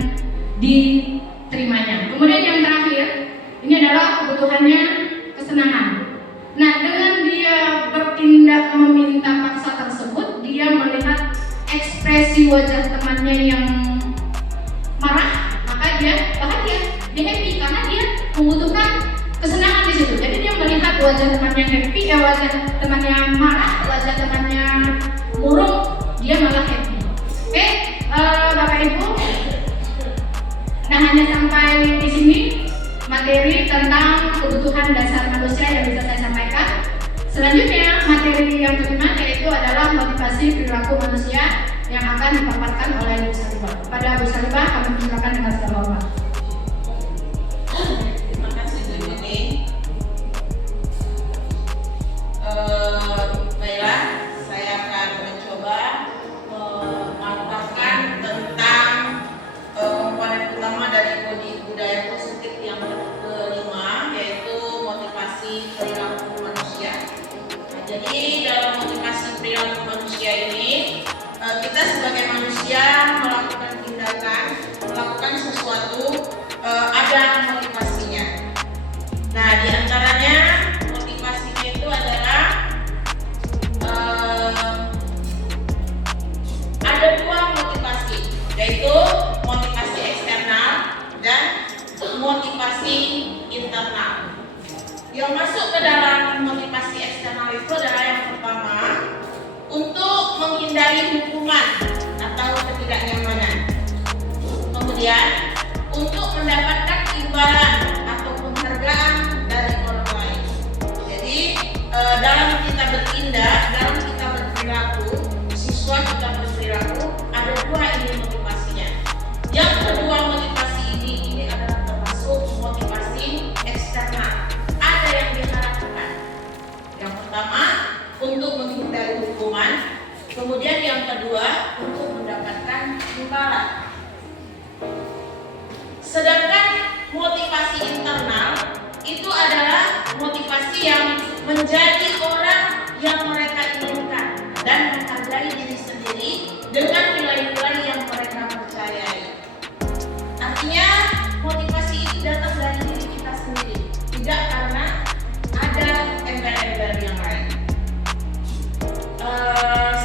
diterimanya. Kemudian yang terakhir, ini adalah kebutuhannya kesenangan. Nah, dengan dia bertindak meminta paksa tersebut, dia melihat ekspresi wajah temannya yang marah, maka dia bahagia, dia happy karena dia membutuhkan kesenangan di situ. Jadi dia melihat wajah temannya happy, wajah temannya marah, wajah temannya murung, dia malah happy. Oke, Bapak Ibu. Nah, hanya sampai di sini materi tentang kebutuhan dasar manusia yang bisa saya sampaikan. Selanjutnya, materi yang kelima yaitu adalah motivasi perilaku manusia yang akan dipaparkan oleh Bu Salibah. Kepada Bu Salibah, kami persilakan dengan segala hormat. Terima kasih Bu Yuni. Baiklah, saya akan mencoba memaparkan tentang komponen utama dari budaya positif yang kelima, yaitu motivasi perilaku manusia. Jadi dalam motivasi perilaku manusia ini, kita sebagai manusia melakukan tindakan, melakukan sesuatu, ada motivasinya. Nah, diantaranya motivasinya itu adalah ada dua motivasi, yaitu motivasi eksternal dan motivasi internal. Yang masuk ke dalam motivasi eksternal itu adalah yang pertama, untuk menghindari hukuman atau ketidaknyamanan. Kemudian, untuk mendapatkan imbalan atau penghargaan dari orang lain. Jadi, dalam kita bertindak, dalam kita berperilaku, siswa kita berperilaku, ada dua ini motivasinya. Yang kedua motivasi ini adalah termasuk motivasi eksternal. Ada yang diharapkan. Yang pertama, untuk menghindari hukuman. Kemudian yang kedua, untuk mendapatkan imbalan. Sedangkan motivasi internal itu adalah motivasi yang menjadi orang yang mereka inginkan dan menghargai diri sendiri dengan nilai-nilai yang mereka percayai. Artinya motivasi itu datang dari diri kita sendiri, tidak karena ada embel-embel yang lain.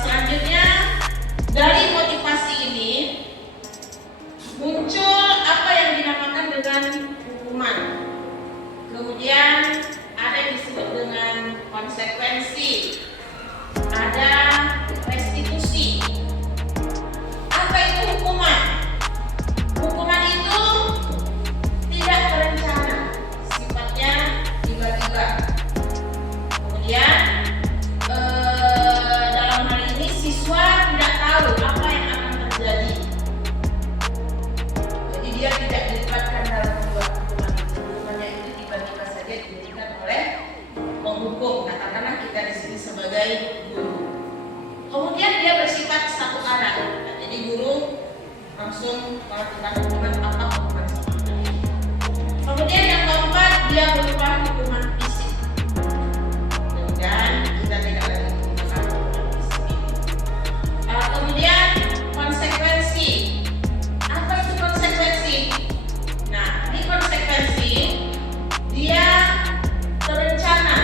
Selanjutnya, dari motivasi ini muncul apa yang dinamakan dengan hukuman. Kemudian ada yang disebut dengan konsekuensi, ada restitusi. Apa itu hukuman? Hukuman itu tidak berencana, sifatnya tiba-tiba. Kemudian dalam hal ini siswa tidak tahu apa yang akan terjadi. Jadi dia tidak dilibatkan dalam membuat hukuman itu. Hukumannya itu tiba-tiba saja diberikan oleh penghukum. Katakanlah kita di sini sebagai guru. Kemudian dia bersifat satu arah. Nah, jadi guru langsung melakukan hukuman apa hukuman sama. Kemudian yang keempat, dia berupa hukuman fisik. Dan kita tidak lagi menggunakan hukuman fisik. Kemudian konsekuensi. Apa itu konsekuensi? Nah, di konsekuensi dia terencana,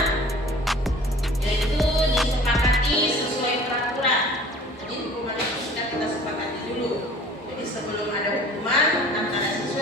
yaitu disepakati sesuai peraturan. Jadi hukuman itu sudah kita sepakati dulu. Jadi sebelum ada hukuman antara siswa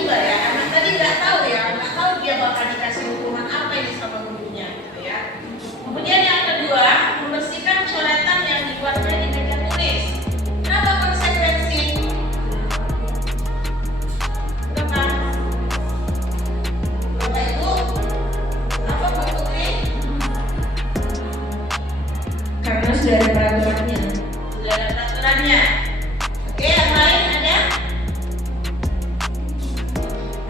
juga ya, anak tadi nggak tahu dia bakal dikasih hukuman apa ini sama gurunya, gitu ya. Kemudian yang kedua, membersihkan coretan yang dibuatnya di meja tulis. Apa konsekuensi? Apa? Bapak Ibu, apa Bu Putri? Karena sudah ada peraturannya. Sudah ada peraturannya. Oke, yang lain ada?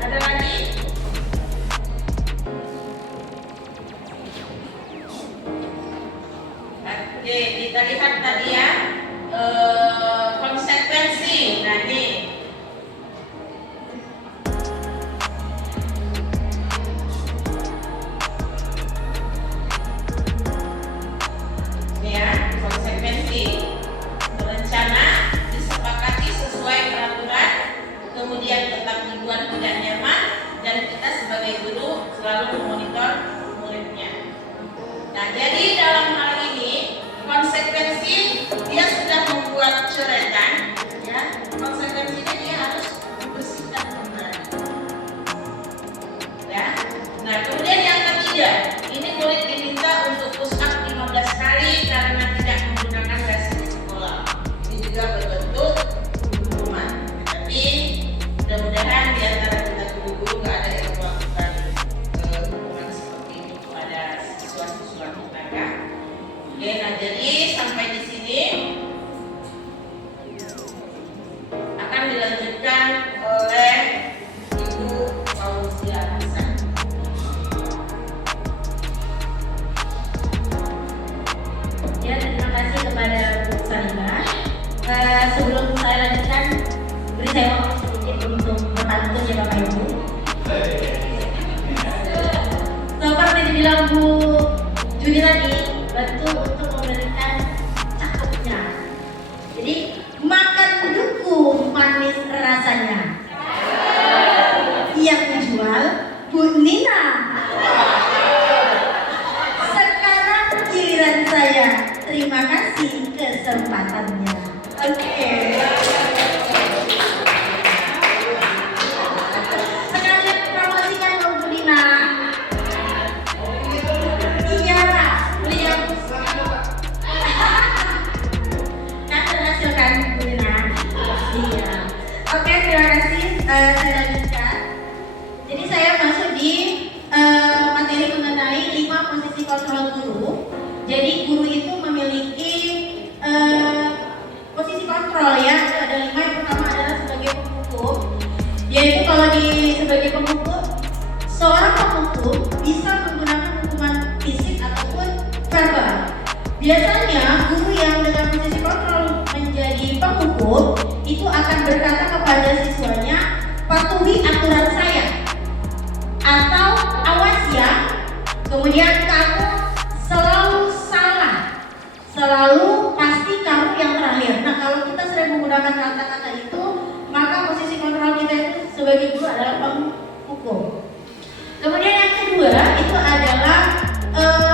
Ada lagi? Oke, kita lihat tadi ya konsekuensi. Nah ini ya konsekuensi. Rencana disepakati sesuai peraturan, kemudian tetap dibuat tidak nyaman, dan kita sebagai guru selalu memonitor muridnya. Nah, jadi dalam hal ini konsekuensi dia sudah membuat coretan, ya. Konsekuensinya dia harus membersihkan kembali. Ya. Nah, kemudian yang ketiga, ini murid diminta untuk push up 15 kali karena tidak menggunakan dasi di sekolah. Ini juga berbentuk hukuman. Tapi mudah-mudahan di antara kita guru-guru nggak ada yang melakukan hukuman seperti ini kepada siswa-siswa kita ya. Oke, nah jadi sampai di sini akan dilanjutkan oleh Ibu Fauzia Hasan. Ya, terima kasih kepada Bu Salima. Sebelum saya lanjutkan, beri saya waktu sedikit untuk berpantun ya Bapak Ibu. Seperti dibilang Bu Judi tadi, bantu untuk memberikan cakepnya. Jadi makan dukung manis rasanya. Yang dijual Bu Nina. Sekarang giliran saya. Terima kasih kesempatannya. Oke. Sekalian promosikan dong Bu Nina. Iya, beliau nah terhasilkan Bu Nina. Iya. Oke, terima kasih. Saya lanjutkan. Jadi saya masuk di materi mengenai 5 posisi kontrol guru. Jadi guru itu memiliki posisi kontrol ya. Ada 5. Yang pertama adalah sebagai penghukum. Yaitu kalau sebagai penghukum, seorang penghukum bisa menggunakan hukuman fisik ataupun verbal. Biasanya guru yang dengan posisi kontrol menjadi penghukum itu akan berkata kepada siswanya, patuhi aturan saya, atau awas ya, kemudian kamu selalu salah, selalu pasti kamu yang terakhir. Nah, kalau kita sering menggunakan kata-kata itu, maka posisi kontrol kita itu sebagai guru adalah penghukum. Kemudian yang kedua itu adalah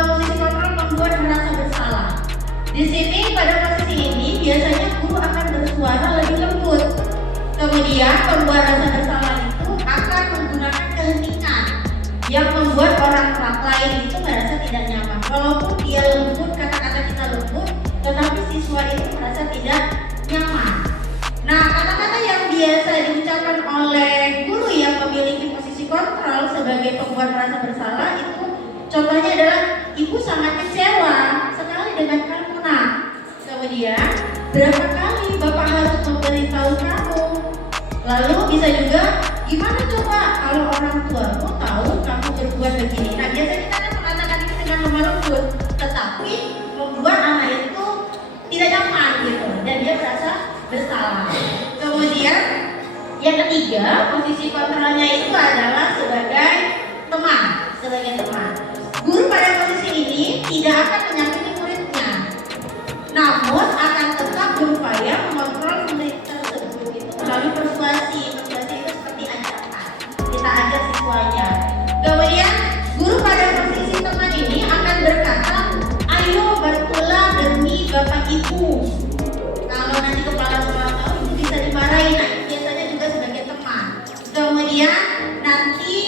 posisi kontrol membuat merasa bersalah. Di sini pada posisi ini biasanya guru akan bersuara lebih lembut. Kemudian pembuat rasa bersalah itu akan menggunakan keheningan yang membuat orang lain itu merasa tidak nyaman. Walaupun dia lembut, kata-kata kita lembut, tetapi siswa itu merasa tidak nyaman. Nah, kata-kata yang biasa diucapkan oleh guru yang memiliki posisi kontrol sebagai pembuat rasa bersalah itu contohnya adalah, ibu sangat kecewa sekali dengan kamu nak. Kemudian, berapa kali bapak harus memberitahu kamu? Lalu bisa juga, gimana coba kalau orang tuamu tahu kamu berbuat begini? Nah, biasanya kita kan mengatakan itu dengan lemah lembut, tetapi membuat anak itu tidak nyaman gitu, dan dia merasa bersalah. Kemudian yang ketiga, posisi kontrolnya itu adalah sebagai teman, Guru pada posisi ini tidak akan menyakiti muridnya, namun akan tetap berupaya mengontrol murid tersebut itu melalui persuasi. Persuasi itu seperti ajakan, kita ajak siswanya. Kemudian guru pada posisi teman ini akan berkata, ayo bantulah demi bapak ibu. Kalau nanti kepala sekolah tahu, itu bisa dimarahin. Nah, biasanya juga sebagai teman. Kemudian Kemudian nanti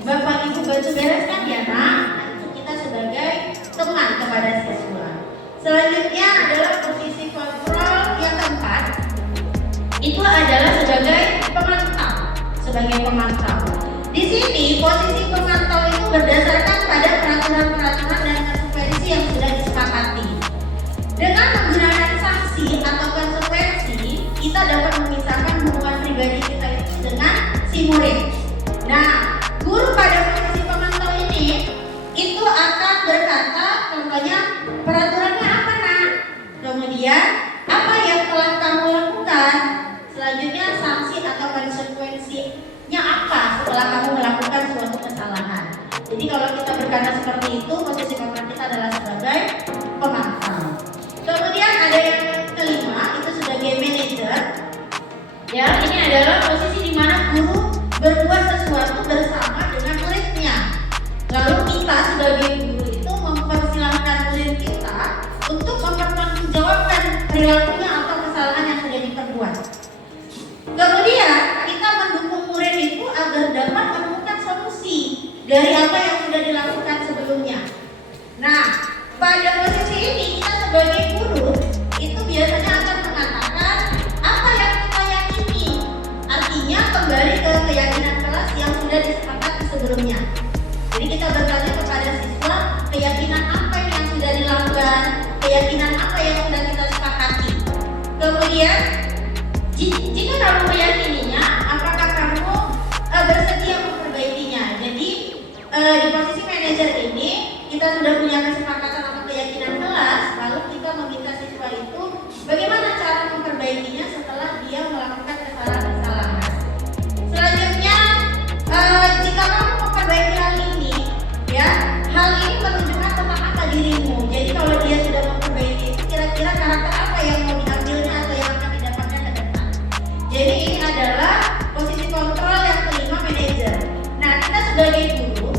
Bapak Ibu bantu bereskan ya nak, itu kita sebagai teman kepada siswa. Selanjutnya adalah posisi kontrol yang keempat, itu adalah sebagai pemantau. Di sini posisi pemantau itu berdasarkan pada peraturan-peraturan dan konsekuensi yang sudah disepakati. Dengan menggunakan sanksi atau konsekuensi, kita dapat memisahkan hubungan pribadi kita itu dengan si murid. Nah, guru pada posisi pemantau ini itu akan berkata, contohnya peraturannya apa nak? Kemudian apa yang telah kamu lakukan? Selanjutnya sanksi atau konsekuensinya apa setelah kamu melakukan suatu kesalahan. Jadi kalau kita berkata seperti itu, posisi kontrol kita adalah sebagai pemantau. Kemudian ada yang kelima, itu sebagai manajer. Ya, ini adalah posisi di mana guru berbuat sesuatu bersama dengan muridnya. Lalu kita sebagai guru itu mempersilahkan murid kita untuk mempertanggungjawabkan perilakunya atau kesalahan yang sudah diperbuat. Kemudian kita mendukung murid itu agar dapat menemukan solusi dari apa yang sudah dilakukan sebelumnya. Nah, pada posisi ini kita sebagai guru itu biasanya akan mengatakan apa yang kita yakini. Artinya kembali ke keyakinan kelas yang sudah disepakati sebelumnya. Jadi kita bertanya kepada siswa keyakinan apa yang sudah dilakukan, keyakinan apa yang sudah kita sepakati. Kemudian jika kamu meyakininya, apakah kamu bersedia memperbaikinya? Jadi di posisi manajer ini kita sudah punya kesepakatan atau keyakinan kelas, lalu kita meminta siswa itu bagaimana cara memperbaikinya setelah dia melakukan kesalahan-kesalahan. Selanjutnya, jika kamu memperbaiki hal ini, ya hal ini menunjukkan tentang apa dirimu. Jadi kalau dia sudah memperbaiki, kira-kira karakter apa yang mau diambilnya atau yang akan didapatnya ke depan. Jadi ini adalah posisi kontrol yang kelima, manajer. Nah, kita sebagai guru,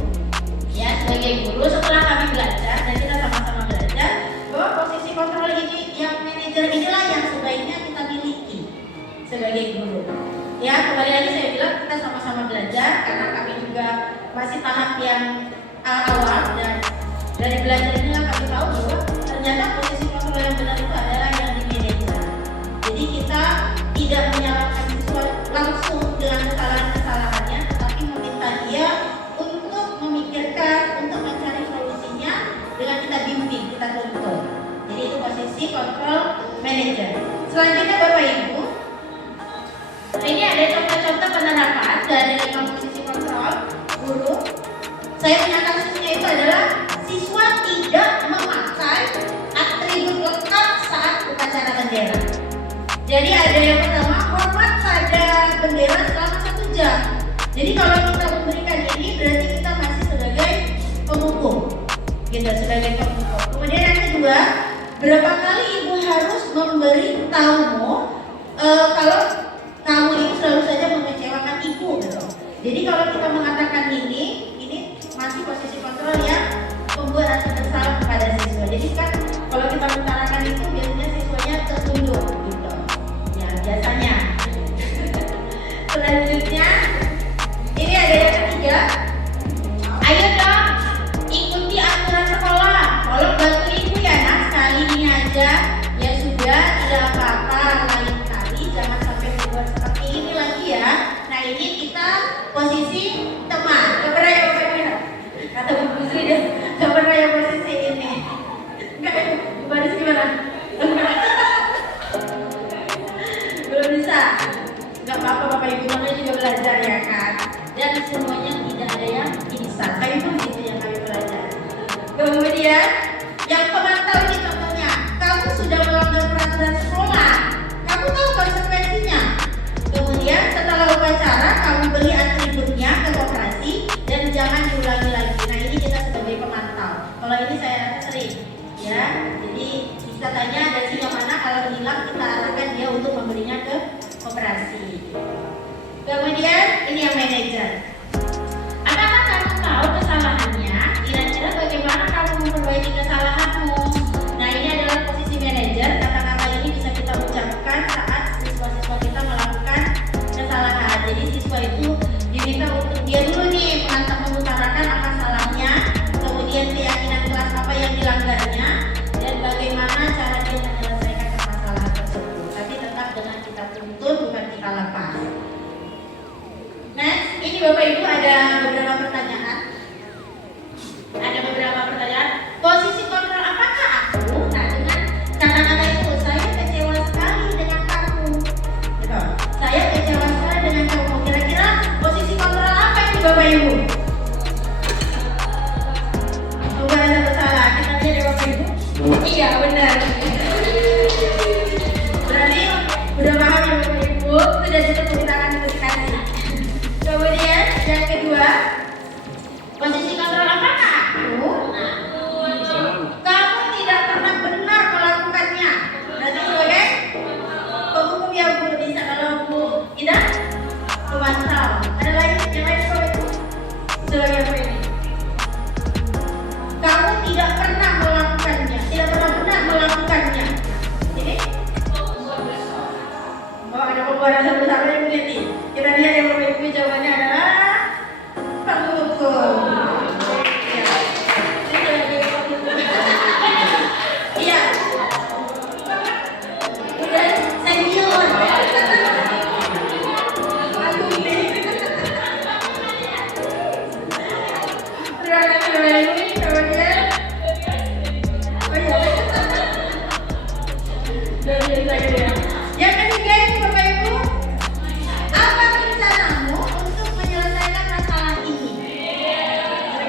ya sebagai guru setelah kami belajar dan kita sama-sama belajar bahwa posisi kontrol ini, yang manajer inilah yang sebaiknya kita miliki sebagai guru. Ya, kembali lagi saya bilang kita sama-sama belajar karena kami juga masih tahap yang awal, dan dari belajar inilah kami tahu bahwa ternyata posisi kontrol yang benar itu adalah yang di manajer. Jadi kita tidak menyalahkan siswa langsung dengan kesalahan-kesalahannya, tetapi meminta dia untuk memikirkan, untuk mencari solusinya dengan kita bimbing, kita tuntun. Jadi itu posisi kontrol manajer. Selanjutnya Bapak Ibu, ini ada contoh-contoh penerapan dari 5 posisi kontrol guru. Saya punya kasusnya itu adalah siswa tidak memakai atribut lengkap saat upacara bendera. Jadi ada yang pertama, hormat pada bendera selama 1 jam. Jadi kalau kita memberikan ini berarti kita masih sebagai pemukul, gitu, sebagai pemukul. Kemudian yang kedua, berapa kali ibu harus memberi tahumu kalau kamu itu selalu saja mengecewakan ibu, gitu. Jadi kalau kita mengatakan ini masih posisi kontrol yang membuat rasa bersalah kepada siswa. Jadi kan kalau kita mengutarakan itu biasanya siswanya tertunduk, gitu. Ya biasanya. Selanjutnya ini ada yang ketiga. Ayo dong ikuti aturan sekolah. Kalau bantu ibu ya nak, sekali ini aja. Ya sudah, tidak apa-apa. Lain kali jangan sampai berbuat seperti ini lagi ya. Nah ini kita posisi teman. Kepada yang kata Bu Sri deh, gak pernah yang posisi ini. Enggak, Bu Baris gimana? Belum bisa. Gak apa-apa, Bapak Ibu namanya juga belajar ya kan. Dan semuanya tidak ada yang bisa. Kayak pun gitu yang kami belajar. Kemudian yang pemantau ini contohnya, kamu sudah melanggar peraturan sekolah, kamu tahu konsekuensinya. Kemudian setelah upacara kamu beli atributnya ke koperasi dan jangan diulangi lagi. Nah ini kita sebagai pemantau. Kalau ini saya rasa sering, ya. Jadi kita tanya ada sinyal mana, kalau hilang kita arahkan dia untuk memberinya ke koperasi. Kemudian ini yang manajer. Apakah kamu tahu kesalahannya? Kira-kira bagaimana kamu memperbaiki Ibu ada beberapa pertanyaan. Ada beberapa pertanyaan. Posisi kontrol apakah aku? Nah, dengan kata-kata itu saya kecewa sekali dengan kamu. Gitu. Saya kecewa sekali dengan kamu. Kira-kira posisi kontrol apa ini Bapak Ibu? Coba ada bersalah. Kita lihat ya Bapak Ibu. Iya benar. Berarti udah paham ya Bapak Ibu. Sudah ditepuk tangan untuk kasih. Kemudian yang kedua, posisi kontrol apakah aku? Kamu tidak pernah benar melakukannya. Berarti sebagai penghukum yang Bu bisa, kalau Bu tidak pemantau. Ada lagi yang lain Bapak Ibu? Sebagai apa ini? Kamu tidak pernah melakukannya, tidak pernah benar melakukannya. Ini? Oh, ada pembuaran sama-sama yang meneliti. Kita lihat yang Bapak Ibu, jawabannya adalah penghukum. Ya. Ini sebagai penghukum. Iya. Udah senior. Aku ini. Terima kasih Bapak Ibu. Kemudian, oh iya. Yang ketiga ini Bapak Ibu, apa rencanamu untuk menyelesaikan masalah ini?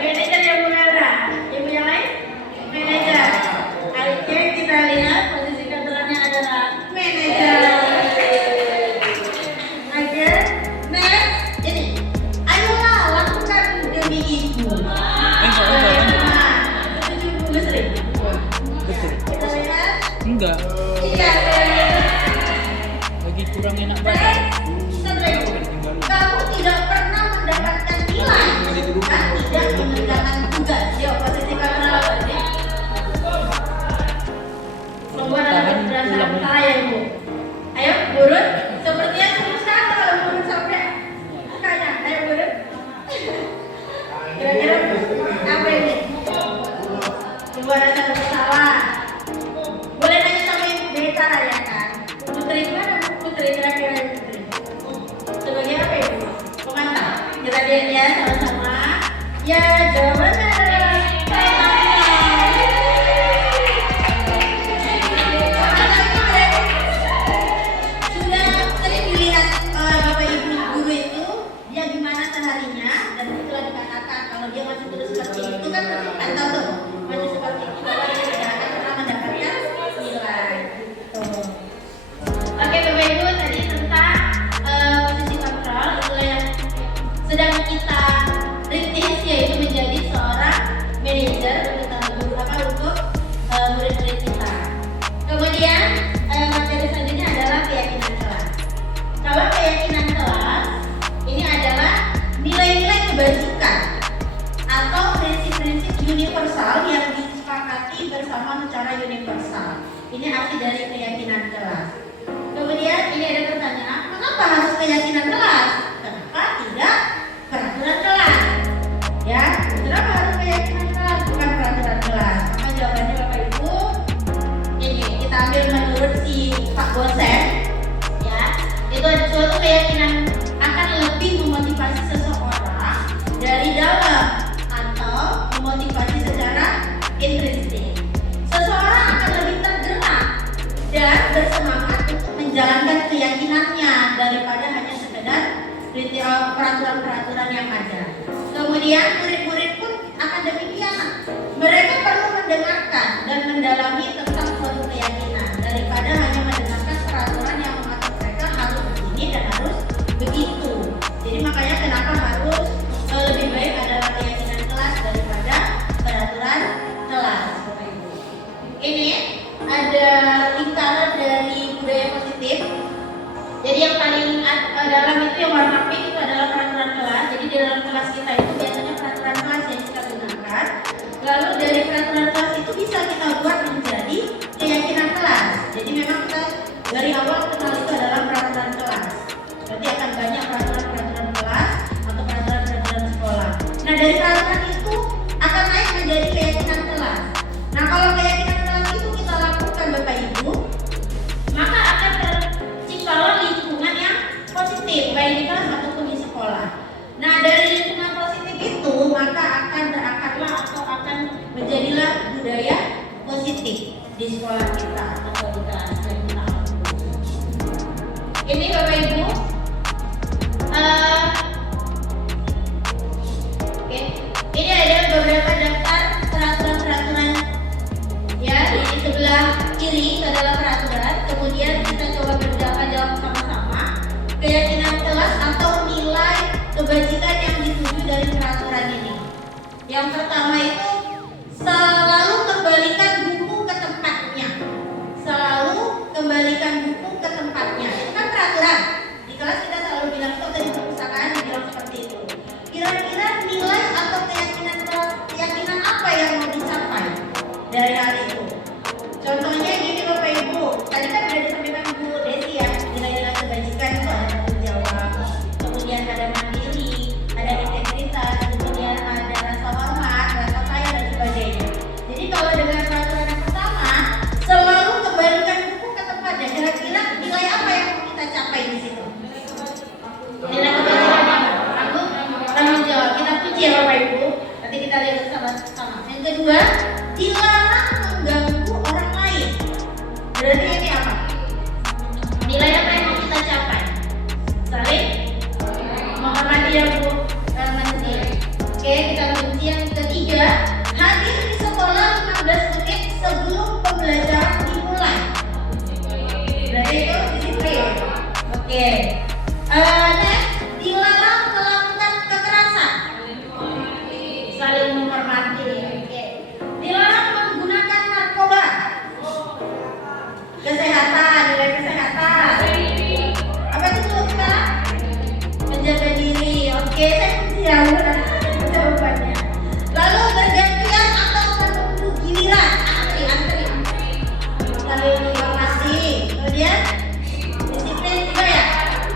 Manajer yang berada, ibu yang lain? Manajer. Oke, kita lihat posisi kontrolnya adalah manajer. Oke, next. Jadi, ayolah lakukan demi ibu. Setuju Bu Sri? Kita lihat. Enggak, Iya. lagi kurang enak banget. Kamu tidak pernah mendapatkan nilai dan tidak mengerjakan tugas. Yuk, posisi kontrol berarti. Membuat anak berdasarkan saya, Ibu. Ayo, burut. Sepertinya susah kalau burut sampai mukanya. Ayo, burut. Kira-kira apa ini? Membuat rasa bersalah. Boleh nanya sama Ibu Beta ya kan? Putri mana Bu Putri? Kira-kira Ibu Putri sebagai apa Ibu? Pemantau. Kita lihat ya sama-sama. Ya, jawabannya adalah sudah sering dilihat oleh Bapak Ibu guru itu dia gimana seharinya, dan setelah dikatakan kalau dia masih terus seperti itu kan pasti pantau tuh masih seperti itu, bahwa dia tidak akan pernah mendapatkan nilai. Tuh. Oke Bapak Ibu, tadi tentang posisi kontrol itulah yang sedang kita rintis, yaitu menjadi seorang manajer untuk murid-murid kita. Kemudian materi selanjutnya adalah keyakinan kelas. Kalau keyakinan kelas ini adalah nilai-nilai kebajikan atau prinsip-prinsip universal yang disepakati bersama secara universal. Ini arti dari keyakinan kelas. Kemudian ini ada pertanyaan, mengapa harus keyakinan kelas? Kenapa tidak peraturan kelas? Ya, kenapa harus keyakinan kelas bukan peraturan kelas? Maka jawabannya Bapak Ibu, ini kita ambil menurut si Pak Bosen, ya, itu ada suatu keyakinan akan lebih memotivasi seseorang dari dalam atau memotivasi secara intrinsik. Seseorang akan lebih tergerak dan bersemangat untuk menjalankan keyakinannya daripada hanya sekedar peraturan-peraturan yang ada. Kemudian murid-murid pun akan demikian. Mereka perlu mendengarkan dan mendalami tentang suatu keyakinan daripada hanya mendengarkan peraturan yang mengatur mereka harus begini dan harus begitu. Jadi makanya kenapa harus lebih baik adalah keyakinan kelas daripada peraturan kelas. Ini ada lingkaran dari budaya positif. Jadi yang paling dalam itu yang warna pink itu adalah peraturan kelas. Jadi di dalam kelas kita itu biasanya peraturan kelas yang kita gunakan. Lalu dari peraturan kelas itu bisa kita buat menjadi keyakinan kelas. Jadi memang kita dari awal kenal itu adalah peraturan kelas. Berarti akan banyak peraturan-peraturan kelas atau peraturan-peraturan sekolah. Nah dari peraturan itu akan naik menjadi keyakinan kelas. Nah kalau keyakinan kelas itu kita lakukan Bapak Ibu, maka akan terciptalah lingkungan yang positif baik di kelas ataupun di sekolah. Nah dari budaya positif di sekolah kita atau di kelas yang kita ambil. Ini Bapak Ibu, Oke, ini ada beberapa daftar peraturan-peraturan ya. Di sebelah kiri itu adalah peraturan. Kemudian kita coba jawab sama-sama keyakinan kelas atau nilai kebajikan yang dituju dari peraturan ini. Yang pertama itu selalu kembalikan buku ke tempatnya. Selalu kembalikan buku ke tempatnya. Itu kan peraturan. Di kelas kita selalu bilang itu, dari perpustakaan dibilang seperti itu. Kira-kira nilai atau keyakinan apa yang mau dicapai dari hal itu? Contohnya gini Bapak Ibu, tadi kan sudah disampaikan Bu Desi ya, nilai-nilai kebajikan itu ada tanggung jawab, kemudian ada mandiri, ada integritas, kemudian ada rasa hormat, rasa sayang dan sebagainya. Jadi kalau dengan peraturan yang pertama, selalu kembalikan buku ke tempatnya. Kira-kira nilai apa yang mau kita capai di situ? Nilai kebajikan tanggung jawab. Kita puji ya Bapak Ibu. Nanti kita lihat bersama-sama. Yang kedua, dilarang mengganggu orang lain. Berarti ini apa? Nilai apa yang mau kita capai? Saling menghormati ya Bu, manusia. Oke, kita puji. Yang ketiga, hadir di sekolah 15 menit sebelum pembelajaran dimulai. Berarti itu disiplin. Oke. Next, dilarang melakukan kekerasan. Saling menghormati. Oke. Dilarang menggunakan narkoba. Kesehatan, nilai kesehatan. Apa itu Bu? Kita menjaga diri. Oke, saya siap jawabannya. Lalu bergantian atau menunggu giliran. Antri. Saling menghormati. Kemudian disiplin juga ya.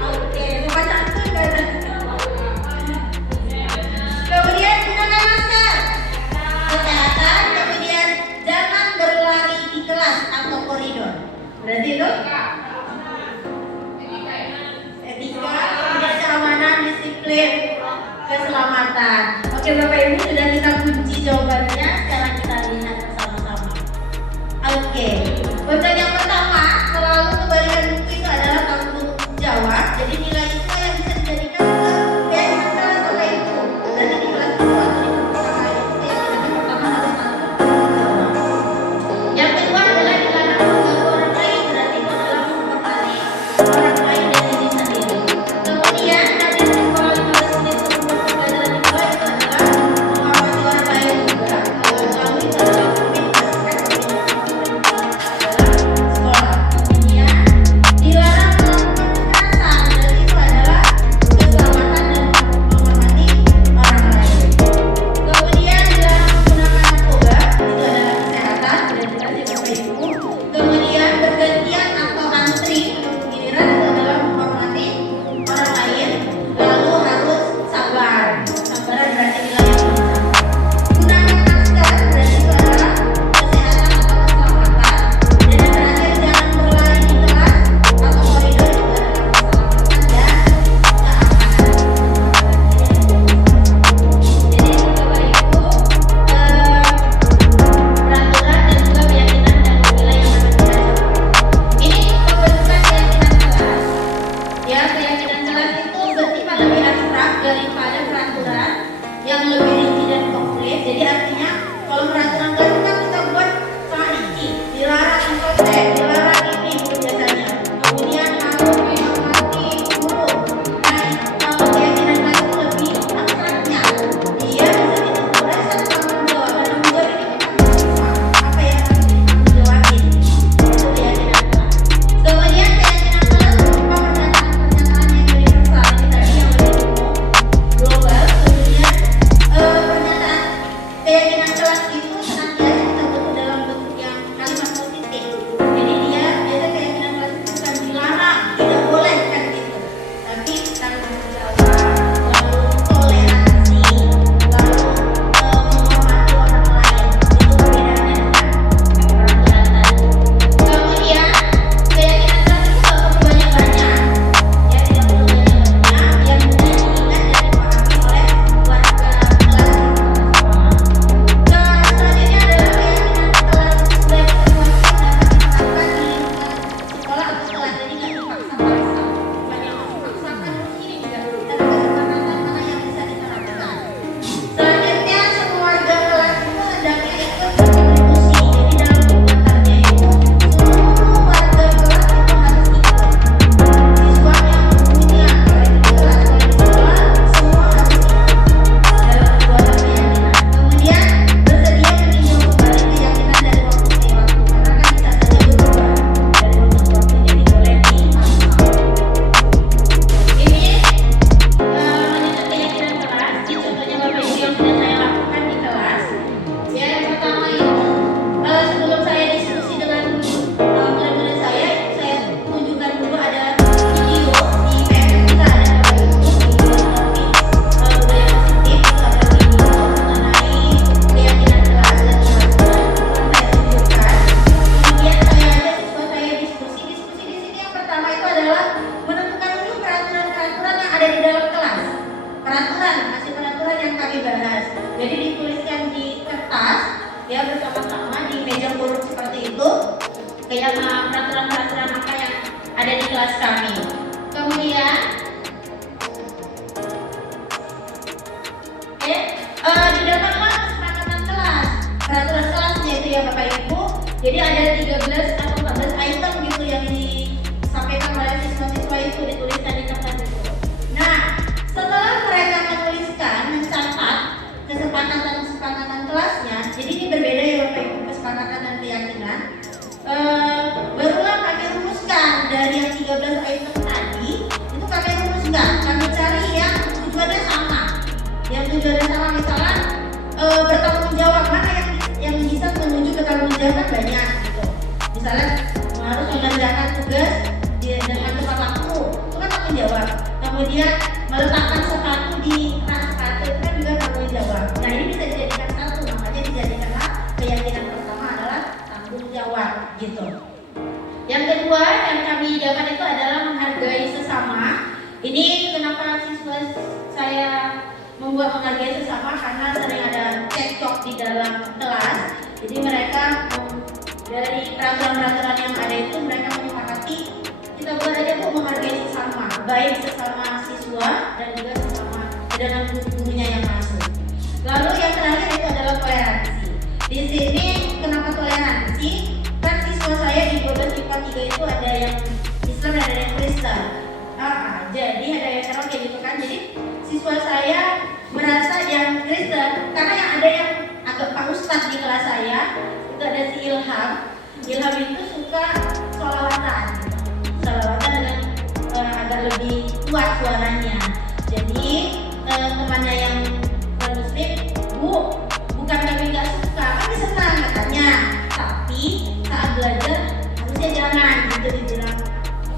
Oke, sopan santun kan. Kemudian gunakan masker. Kesehatan, kemudian jangan berlari di kelas atau koridor. Berarti itu etika, kemudian keamanan, disiplin, keselamatan. Oke Bapak Ibu, sudah kita kunci jawabannya. Sekarang kita lihat bersama-sama. Oke, untuk yang pertama, selalu kembalikan buku itu adalah tanggung jawab. Jadi nilai itu yang bisa dijadikan keyakinan kelas Bapak Ibu. Berarti di kelas itu atau di perpustakaan itu keyakinan pertama harus tanggung jawab. Yang kedua adalah dilarang mengganggu orang lain. Berarti itu adalah menghormati orang lain dan diri sendiri. Kemudian hadir di sekolah 15 menit sebelum pembelajaran dimulai itu adalah menghormati yang peraturan-peraturan apa yang ada di kelas kami. Kemudian di dapatlah kesepakatan kelas, peraturan kelasnya itu ya Bapak Ibu. Jadi ada 13 atau 14 item gitu yang disampaikan oleh siswa-siswa itu, dituliskan di kertas itu. Nah, setelah mereka menuliskan, mencatat kesepakatan kelasnya, jadi ini berbeda ya Bapak Ibu, kesepakatan dan keyakinan. Barulah kami rumuskan dari yang 13 item tadi, itu kami rumuskan, kami cari yang tujuannya sama. Yang tujuannya sama, misalnya bertanggung jawab, mana yang bisa menuju ke tanggung jawab banyak gitu. Misalnya harus mengerjakan tugas dengan tepat waktu, itu kan tanggung jawab. Kemudian meletakkan sepatu di rak sepatu, itu kan juga tanggung jawab. Nah ini bisa dijadikan satu, makanya dijadikanlah keyakinan pertama adalah tanggung jawab gitu. Yang kedua yang kami jawaban itu adalah menghargai sesama. Ini kenapa siswa saya membuat menghargai sesama, karena sering ada cekcok di dalam kelas. Jadi mereka dari peraturan-peraturan yang ada itu mereka menyepakati kita buat aja Bu menghargai sesama, baik sesama siswa dan juga sesama dengan gurunya yang masuk. Lalu yang terakhir itu adalah toleransi. Di sini kenapa toleransi? Kan siswa saya di 12 IPA 3 itu ada yang Islam dan ada yang Kristen. Jadi ada yang serong kayak gitu kan. Jadi siswa saya merasa yang Kristen, karena yang ada yang agak Pak Ustadz di kelas saya itu ada si Ilham. Ilham itu suka sholawatan dengan agak lebih kuat suaranya. Jadi temannya yang Muslim, Bu, bukan kami nggak suka, kami senang katanya, tapi saat belajar harusnya jangan gitu dibilang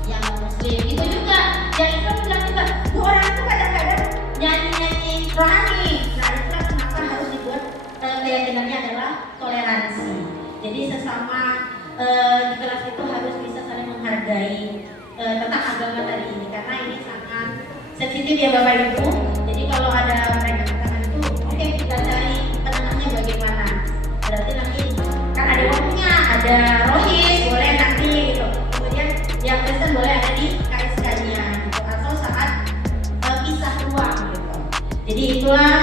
yang Muslim. Itu juga yang Islam bilang juga, Bu orang itu kadang-kadang nyanyi rohani. Nah itulah kenapa harus dibuat keyakinannya adalah toleransi. Jadi sesama di kelas itu harus bisa saling menghargai tentang agama tadi ini, karena ini sangat sensitif ya Bapak Ibu. Jadi kalau ada mereka katakan itu, oke, kita cari penengahnya bagaimana. Berarti nanti kan ada waktunya, ada rohis boleh nanti gitu. Kemudian yang Kristen boleh ada di KSK-nya gitu, atau saat pisah ruang gitu. Jadi itulah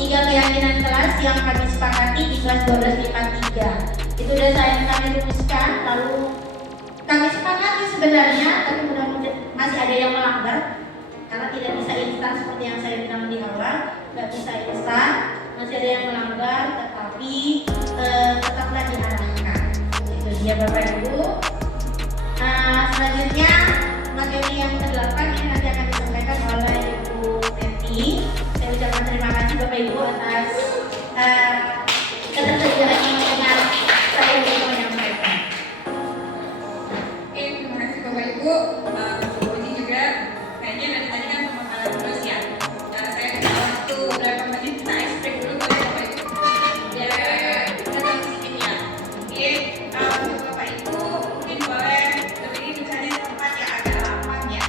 3 keyakinan kelas yang kami sepakati di kelas 12 IPA 3. Itu udah kami rumuskan, lalu kami sepakati sebenarnya, tapi mudah-mudahan masih ada yang melanggar karena tidak bisa instan seperti yang saya bilang di awal, nggak bisa instan, masih ada yang melanggar, tetapi tetaplah diarahkan. Itu dia Bapak Ibu. Selanjutnya materi yang ke-8 ini nanti akan disampaikan oleh Ibu Teti. Saya ucapkan terima kasih Bapak Ibu atas ketersediaannya mendengar saya untuk menyampaikan. Oke, terima kasih Bapak Ibu. Bu Uji juga kayaknya dari tadi kan pemakaran terus ya. Saya kasih waktu beberapa menit, kita ice break dulu boleh Bapak Ibu. Biar kita sedikit ya. Oke, Bapak Ibu mungkin boleh berdiri misalnya tempat yang agak lapang ya.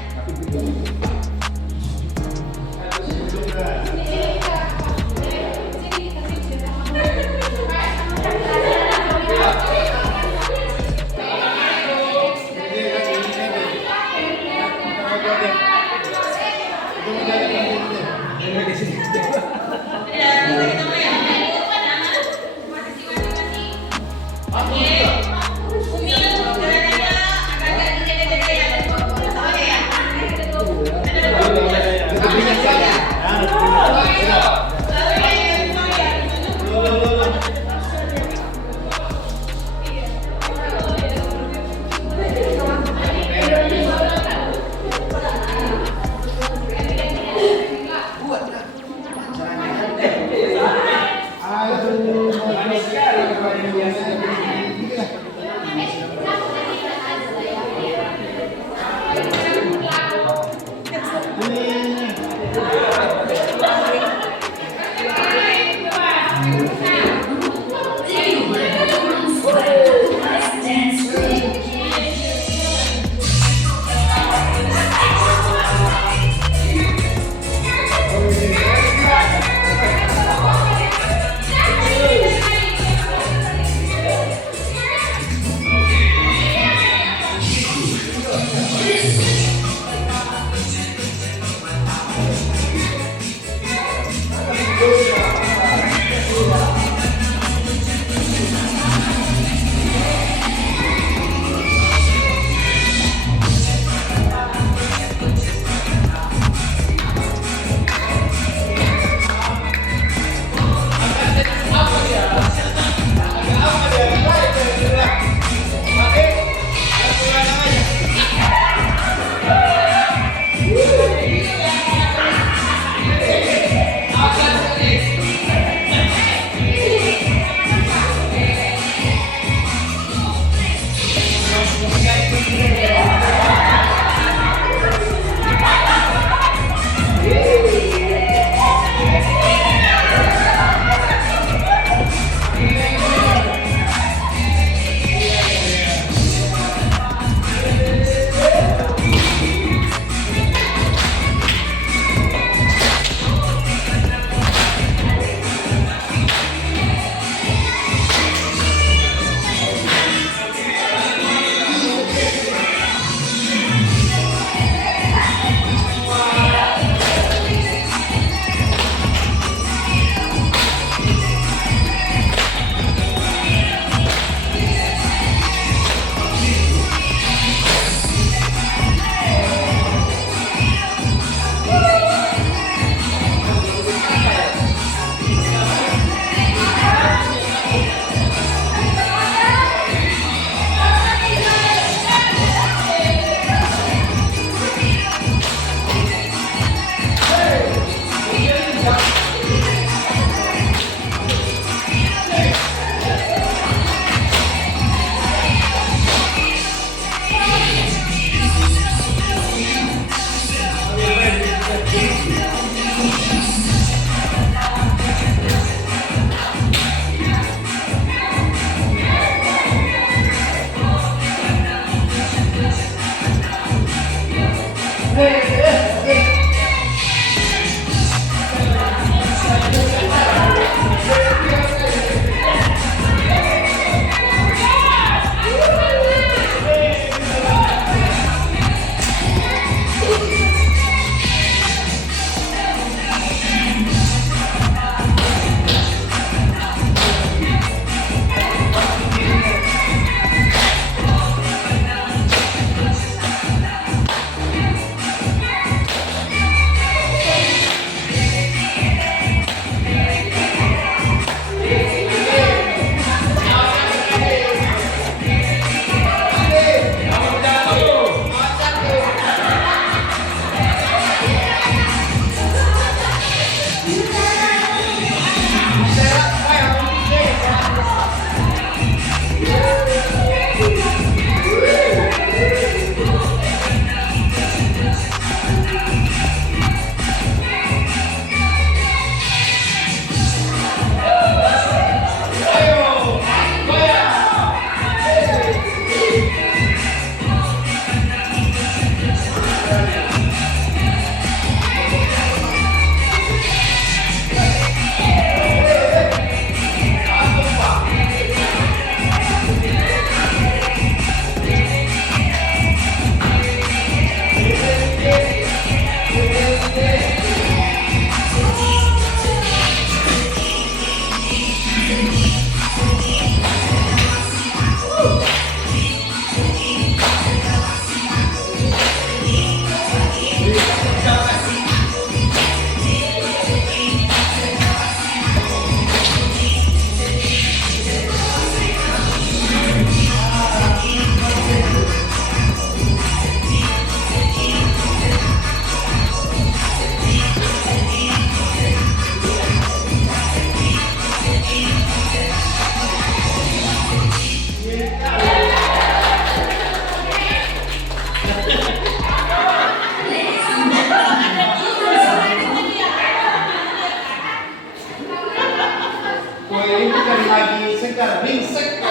ini bukan lagi segar, ringsek.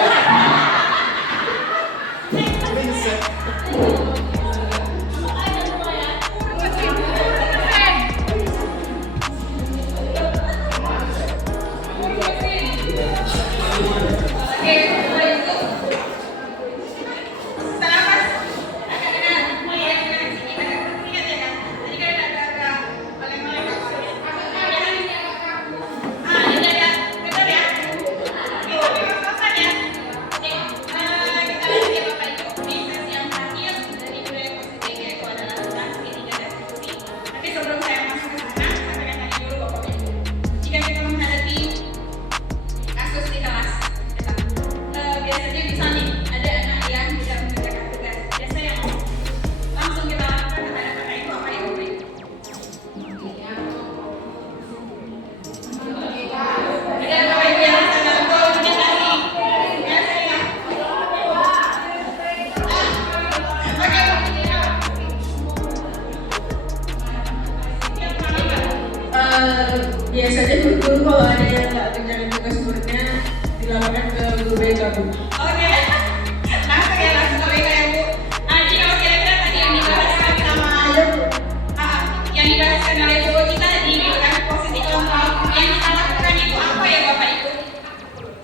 Ringsek. Biasanya guru kalau ada yang nggak kerjain tugas muridnya dilaporkan ke guru BK, Bu. Oke, langsung ya, langsung ke BK ya, Bu. Jadi kalau kira-kira tadi yang dibahaskan sama yang dibahaskan oleh Bu kita di posisi kontrol yang kita lakukan itu apa ya Bapak Ibu?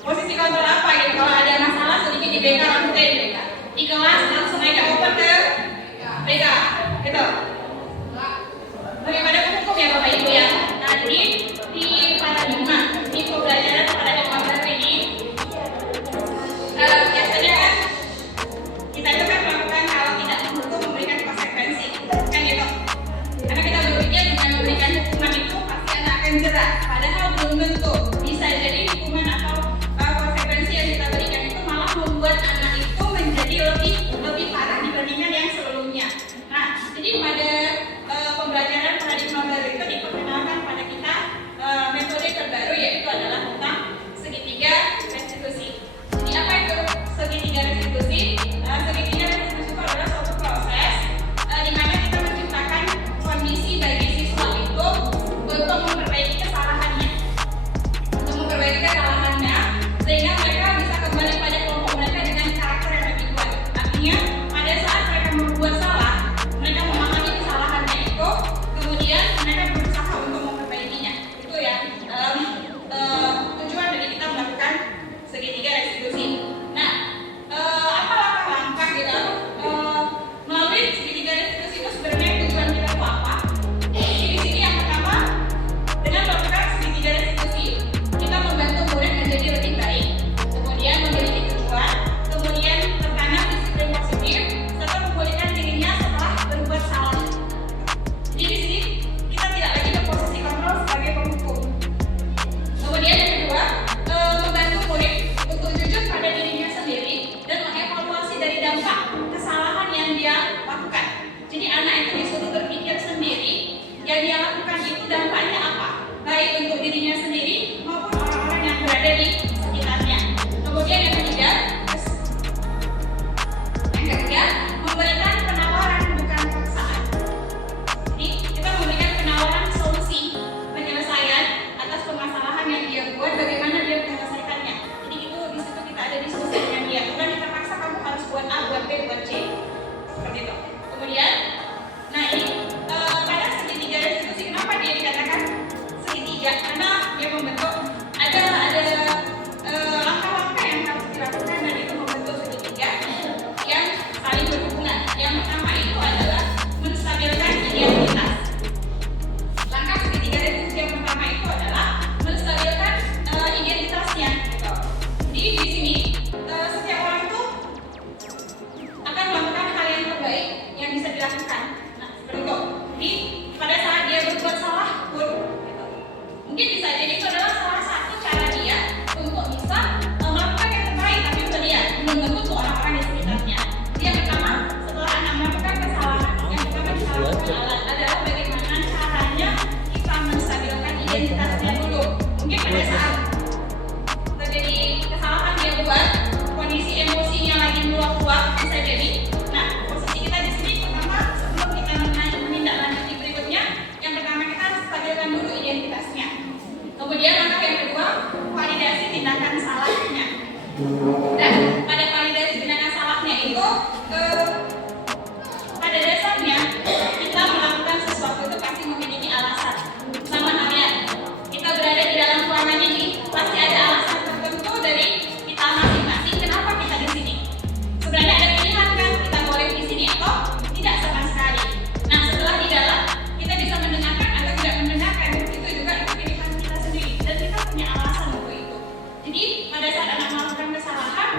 Posisi kontrol apa gitu? Kalau ada masalah sedikit di BK langsung ke BK. Di kelas langsung aja open ke BK, gitu. Bagaimana hukum ya Bapak Ibu ya? Tadi di paradigma, di pembelajaran paradigma baru ini, biasanya kan kita itu kan melakukan kalau tidak menghukum memberikan konsekuensi, kan gitu. Karena kita berpikir dengan memberikan hukuman itu pasti anak akan jerah, padahal belum tentu. Bisa jadi hukuman atau konsekuensi yang kita berikan itu malah membuat anak itu menjadi lebih parah dibandingkan yang sebelumnya. Nah, jadi pada pembelajaran paradigma baru itu diperkenalkan pada kita metode terbaru, yaitu adalah tentang segitiga restitusi. Jadi apa itu segitiga restitusi? Segitiga restitusi itu adalah suatu proses di mana kita menciptakan kondisi bagi siswa itu untuk memperbaiki kesalahannya, sehingga mereka bisa kembali pada kelompok mereka dengan karakter yang lebih kuat. Artinya pada saat mereka membuat salah, mereka memahami kesalahannya itu, kemudian mereka berusaha untuk memperbaikinya. Itu ya tujuan dari kita melakukan segitiga restitusi. Nah, apa langkah-langkah kita melalui segitiga restitusi itu sebenarnya tujuan kita itu apa? Jadi di sini yang pertama, dengan melakukan segitiga restitusi, kita membantu murid menjadi lebih baik, kemudian memiliki tujuan, kemudian tertanam disiplin positif, serta memulihkan dirinya setelah berbuat salah. Jadi di sini kita tidak lagi berposisi kontrol sebagai penghukum. Kemudian yang kedua, membantu murid untuk jujur pada dirinya sendiri dan mengevaluasi dari dampak kesalahan yang dia lakukan. Jadi anak itu disuruh berpikir sendiri, yang dia lakukan itu dampaknya apa, baik untuk dirinya sendiri maupun orang-orang yang berada di sekitarnya. Kemudian yang ketiga, memberikan penawaran bukan paksaan. Jadi kita memberikan penawaran solusi penyelesaian atas permasalahan yang dia buat, bagaimana dia menyelesaikannya. Jadi itu di situ kita ada diskusi dengan dia, bukan kita paksa kamu harus buat A, buat B, buat C, seperti itu. Kemudian, nah ini pada segitiga restitusi, kenapa dia dikatakan segitiga? Karena dia membentuk ada langkah-langkah yang harus dilakukan dan itu membentuk segitiga yang saling berhubungan. Yang pertama itu adalah menstabilkan identitas. Langkah segitiga restitusi yang pertama itu adalah menstabilkan identitasnya. Gitu. Jadi di sini setiap orang itu akan melakukan hal yang terbaik yang bisa dilakukan. Nah, seperti itu. Jadi pada saat dia berbuat salah pun, gitu. Mungkin bisa jadi itu adalah salah satu cara dia untuk bisa melakukan yang terbaik, tapi untuk dia belum tentu untuk orang-orang di sekitarnya. Yang pertama, setelah anak melakukan kesalahan, yang pertama kita lakukan adalah bagaimana caranya kita menstabilkan identitasnya dulu. Mungkin pada saat terjadi kesalahan dia buat, kondisi emosinya lagi meluap-luap, bisa jadi. Nah, posisi kita di sini pertama, sebelum kita menindaklanjuti berikutnya, yang pertama kita harus stabilkan dulu identitasnya. Kemudian langkah yang kedua, validasi tindakan Dan pada validasi benar dan salahnya itu pada dasarnya kita melakukan sesuatu itu pasti memiliki alasan. Sama halnya kita berada di dalam ruangan ini pasti ada alasan tertentu dari kita masing-masing kenapa kita di sini. Sebenarnya ada pilihan kan, kita boleh di sini atau tidak sama sekali. Nah setelah di dalam kita bisa mendengarkan atau tidak mendengarkan, itu juga itu pilihan kita sendiri dan kita punya alasan untuk itu. Jadi pada saat anak melakukan kesalahan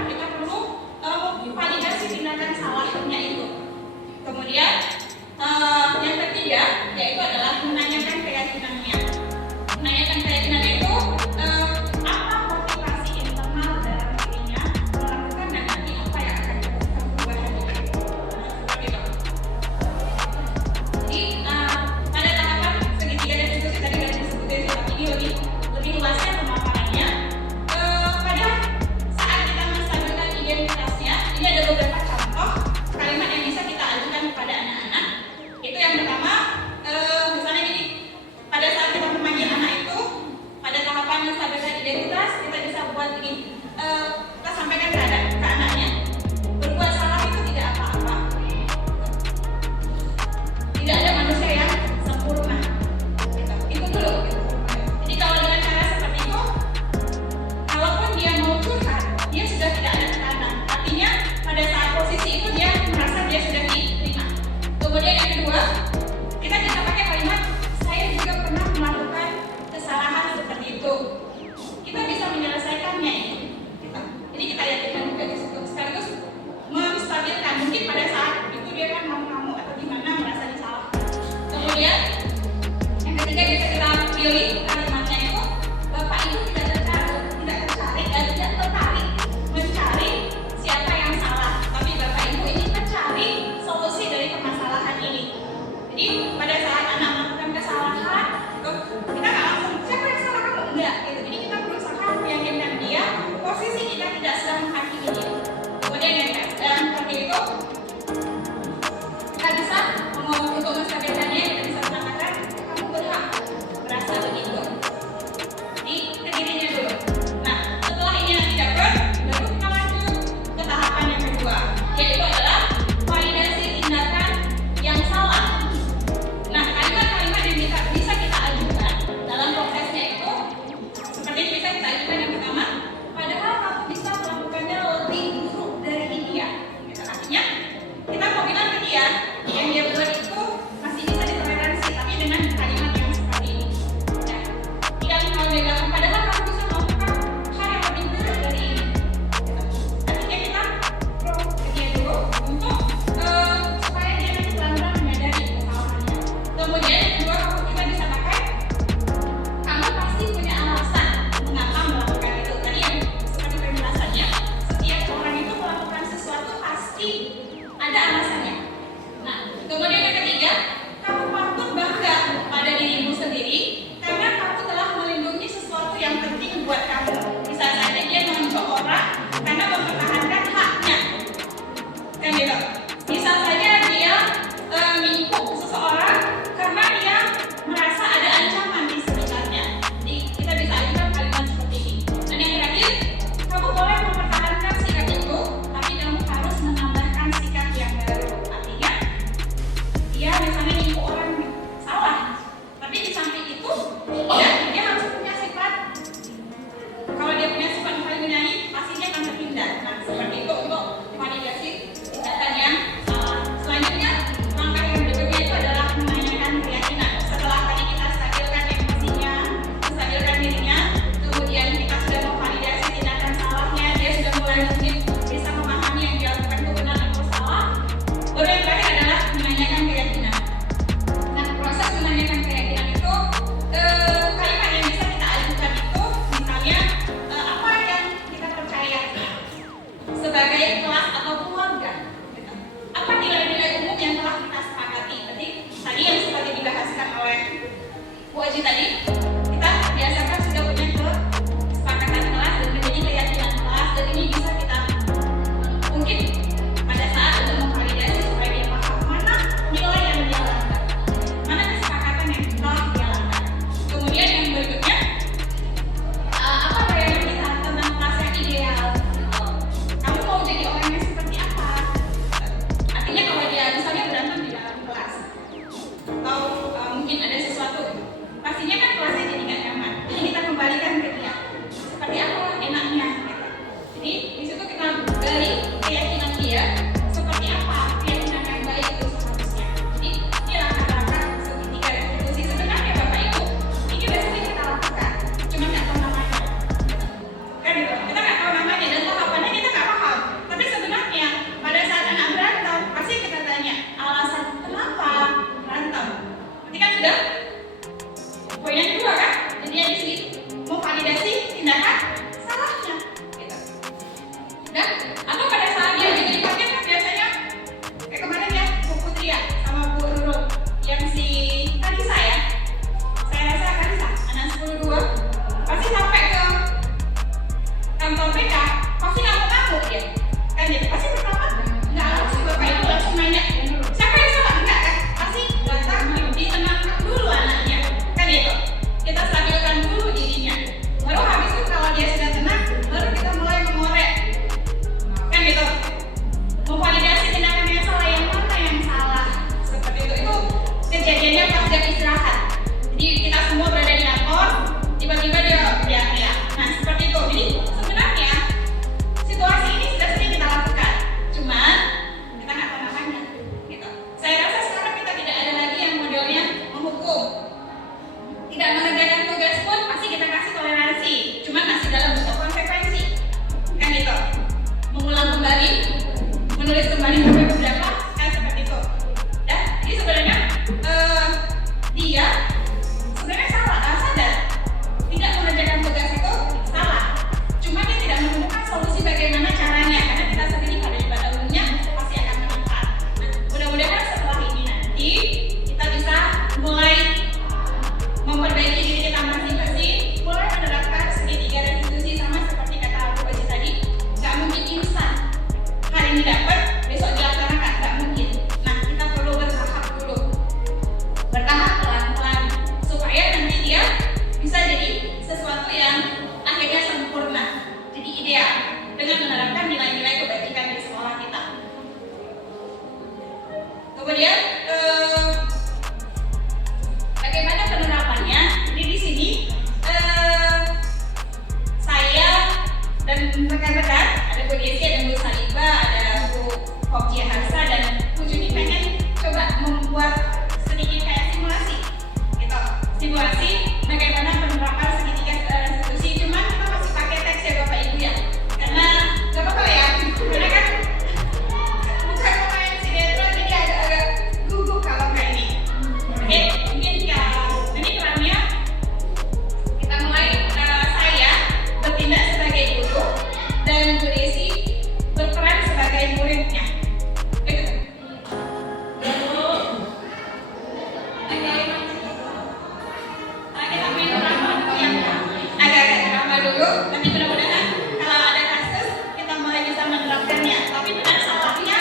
dulu. Nanti mudah-mudahan kalau ada kasus kita mulai bisa menerapkannya. Tapi benar salahnya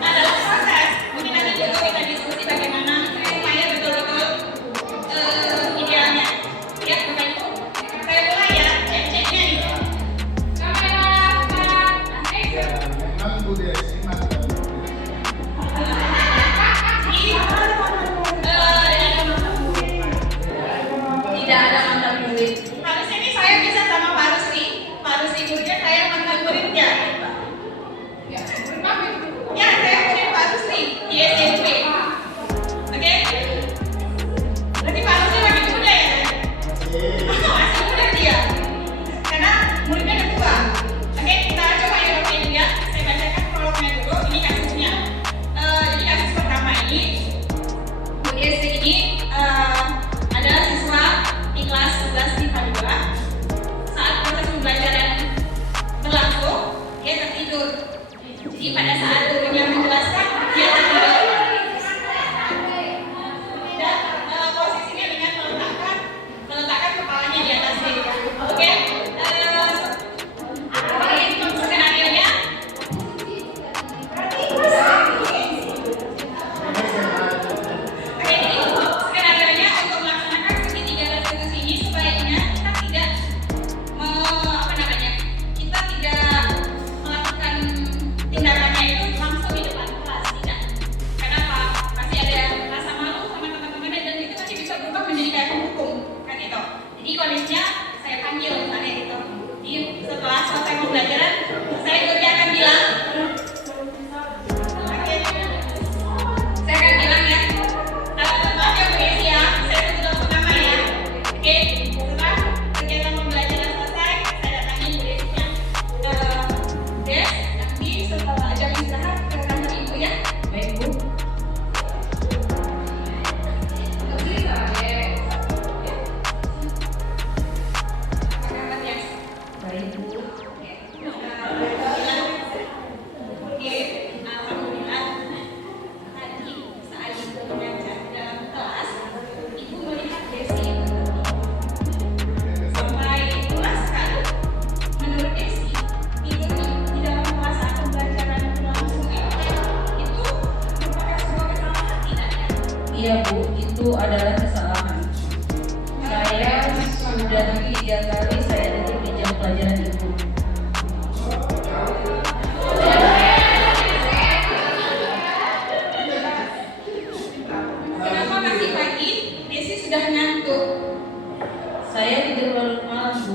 adalah proses. Mungkin nanti juga kita diskusi bagaimana supaya betul-betul idealnya. Ya, Bapak Ibu. Saya mulai ya, cek-ceknya nih. Memang Bu Desi masih Tidak ada mantan murid. Harusnya ini saya bisa sama Pak Rusli. Pak Rusli Burja, saya mantan muridnya. Ya, saya murid Pak Rusli di SMP. Oke? Berarti Pak Rusli masih muda ya? Masih muda dia. Karena muridnya udah tua. Oke, kita coba ya Bapak Ibu ya. Saya bacakan prolognya dulu. Ini kasusnya. Jadi kasus pertama ini, Bu Desi ini adalah siswa di kelas 11 IPA 2. Saat proses pembelajaran berlangsung, dia tertidur. Jadi pada saat gurunya menjelaskan, dia tertidur. Dan posisinya dengan meletakkan kepalanya di atas meja. Oke? Skenario-nya Oke, jadi skenario-nya untuk melaksanakan segitiga restitusi ini sebaiknya kita tidak kita tidak melakukan tindakannya itu langsung di depan kelas, tidak. Kenapa? Pasti ada rasa malu sama teman-temannya dan itu nanti bisa berubah menjadi kayak penghukum, kan itu. Jadi kondisinya saya panggil misalnya gitu. Jadi setelah selesai pembelajaran, saya gurunya akan bilang, oke, saya akan bilang ya, maaf ya Bu Desi ya, saya tutup langsung nama ya. Oke, setelah kegiatan pembelajaran selesai, saya datangin Bu Desinya. Des, nanti setelah jam istirahat ke kantor Ibu ya. Baik, Bu. Apa kabar ya? Baik, Bu. Oke, alhamdulillah. Tadi saat Ibu mengajar dalam kelas, Ibu melihat Desi sampai pulas kan? Menurut Desi, tidur di dalam kelas saat pembelajaran berlangsung itu merupakan sebuah kesalahan tidak ya? Iya, Bu, itu adalah kesalahan. Saya sudah 3 kali saya tidur di jam pelajaran Ibu. Kenapa masih pagi? Desi sudah ngantuk. Saya tidur larut malam, Bu.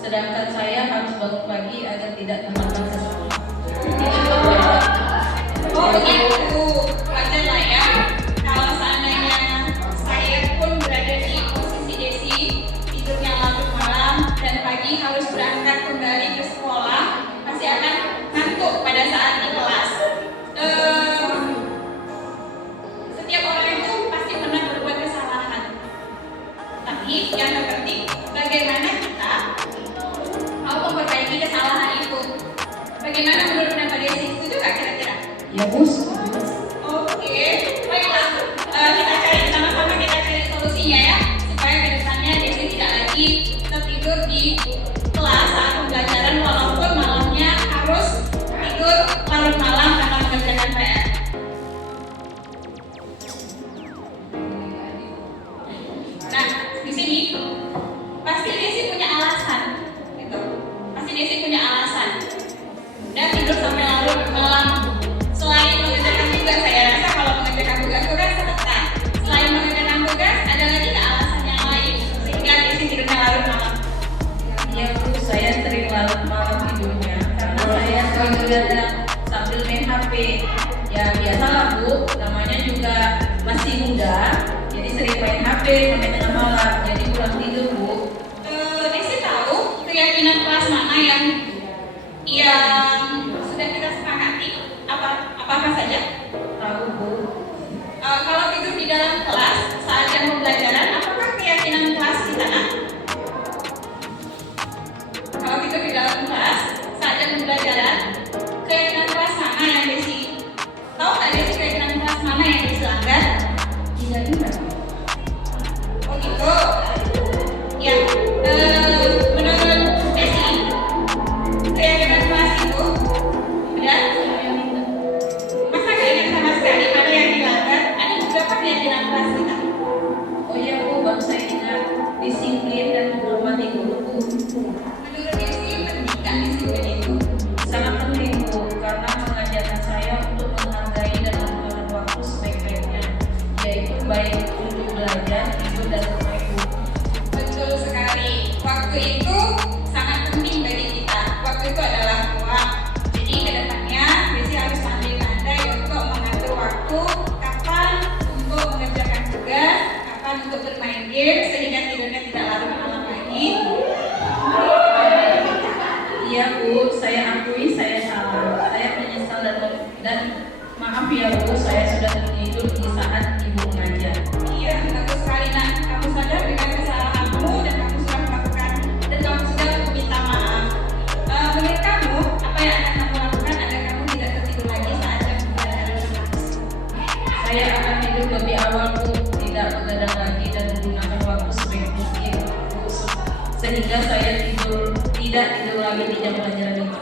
Sedangkan saya harus bangun pagi agar tidak terlambat ke sekolah. Oh begitu, wajar lah ya. Kalau seandainya saya pun berada di posisi Desi, tidurnya larut malam dan pagi harus berangkat kembali ke sekolah, pasti akan ngantuk pada saat di kelas. Setiap orang itu pasti pernah berbuat kesalahan. Tapi yang terpenting bagaimana kita mau memperbaiki kesalahan itu. Bagaimana menurut pendapat Desi? Setuju nggak kira-kira? Ya, Bu. Oke, baiklah. Kita cari sama-sama, kita cari solusinya ya, supaya kedepannya Desi tidak lagi tertidur di kelas saat pembelajaran walaupun malamnya harus tidur larut malam karena mengerjakan PR. Nah, di sini pasti Desi punya alasan, gitu. Pasti Desi punya alasan. Dan tidur sampai larut malam. Selain mengerjakan tugas, saya rasa kalau mengerjakan tugas itu kan sebentar. Selain mengerjakan tugas, ada lagi nggak alasan yang lain sehingga Desi tidurnya larut malam? Iya, Bu, saya sering larut malam tidurnya karena saya sering begadang sambil main HP. Ya biasalah, Bu, namanya juga masih muda, jadi sering main HP sampai tengah malam, jadi kurang tidur, Bu. Desi tahu keyakinan kelas mana yang sudah kita sepakati? Apa saja? Tahu, Bu. Kalau tidur di dalam kelas saat jam pembelajaran, apakah keyakinan kelas kita? Kalau tidur di dalam kelas saat jam pembelajaran, keyakinan kelas mana yang Desi tahu? Nggak Desi keyakinan kelas mana yang Desi langgar? Tidak ingat. Oh gitu. Maaf ya Bu, saya sudah tertidur di saat Ibu mengajar. Iya, bagus sekali nak. Kamu sadar dengan kesalahanmu dan kamu sudah melakukan dan kamu sudah meminta maaf. Menurut kamu, apa yang akan kamu lakukan agar kamu tidak tertidur lagi saat jam pembelajaran kelas? Saya akan tidur lebih awal Bu, tidak begadang lagi dan menggunakan waktu sebaik mungkin Bu, sehingga saya tidak tidur lagi di jam pelajaran itu.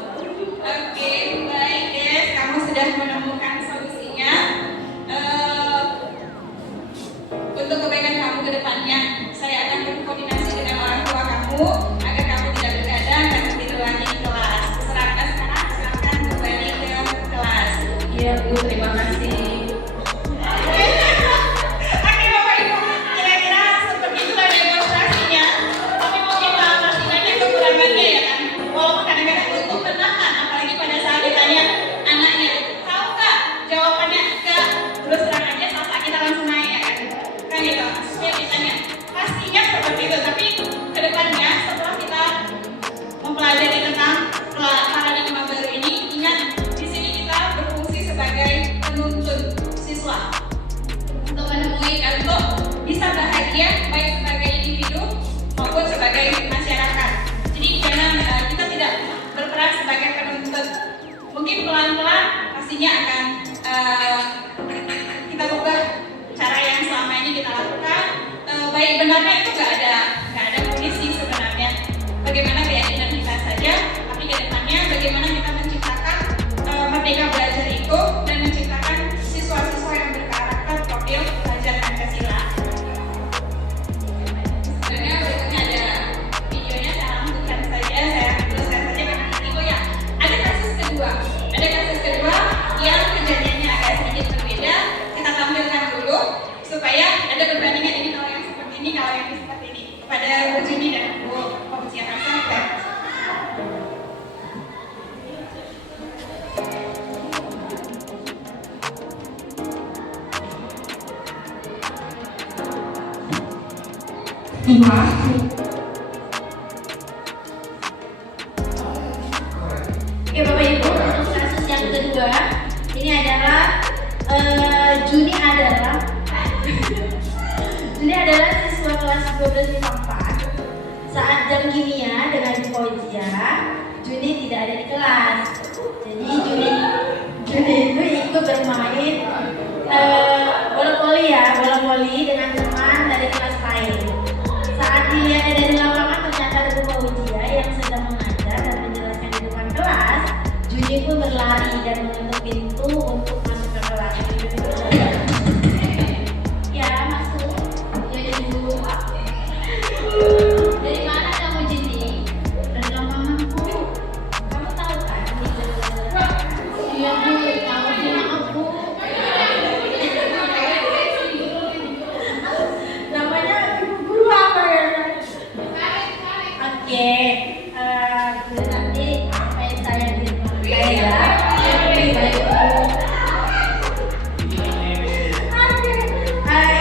Oke, baik Des. Kamu sudah menemukan solusinya. Untuk kebaikan kamu ke depannya, saya akan berkoordinasi dengan orang tua kamu agar kamu tidak begadang dan tidur lagi di kelas. Sekarang silakan kembali ke kelas. Iya Bu, terima kasih. Oke Bapak Ibu, kira-kira seperti itulah demonstrasinya. Tapi mungkin masih banyak kekurangannya ya kan. Walaupun kadang-kadang untuk menahan, apalagi pada saat ditanya anaknya, tahu nggak jawabannya enggak, terus terang aja saat kita langsung naik ya kan. Kan gitu, setiap ditanya pastinya seperti itu. Tapi kedepannya setelah kita mempelajari tentang paradigma baru ini, ingat di sini kita berfungsi sebagai penuntun siswa untuk menemui untuk bisa bahagia baik sebagai individu maupun sebagai masyarakat. Jadi jangan kita tidak berperan sebagai penuntut. Mungkin pelan-pelan pastinya akan kita ubah cara yang selama ini kita lakukan. Baik benarnya itu nggak ada punisi sebenarnya. Bagaimana keyakinan kita saja, tapi kedepannya bagaimana kita menciptakan merdeka belajar itu dan menciptakan siswa-siswa yang berkarakter profil pelajar Pancasila. Sebenarnya berikutnya ada videonya, saya lanjutkan saja, saya teruskan saja karena itu ya. Ada kasus kedua yang kejadiannya agak sedikit berbeda. Kita tampilkan dulu supaya ada perbandingan ini kalau yang seperti ini, kalau yang seperti ini. Kepada Bu Juni dan Bu Komisian Asal. Oke Bapak Ibu, untuk kasus yang kedua ini adalah Juni adalah siswa kelas 12 IPA 4. Saat jam kimia dengan Ibu Fauzia, Juni tidak ada di kelas. Jadi Juni itu ikut bermain bola voli dengan teman dari kelas lain. Saat dilihat ada di lapangan ternyata ada Bu Fauzia yang sedang mengajar dan menjelaskan di depan kelas. Juni pun berlari dan menutup pintu untuk masuk ke kelas. Ya, masuk. Ya, Ibu. Dari mana kamu, Juni? Dari lapangan Bu. Kamu tahu kan? Iya Bu, tahu maaf Bu. Namanya Ibu Guru apa ya? Oke, nanti apain saya di rumah saya ya. Baik Bu.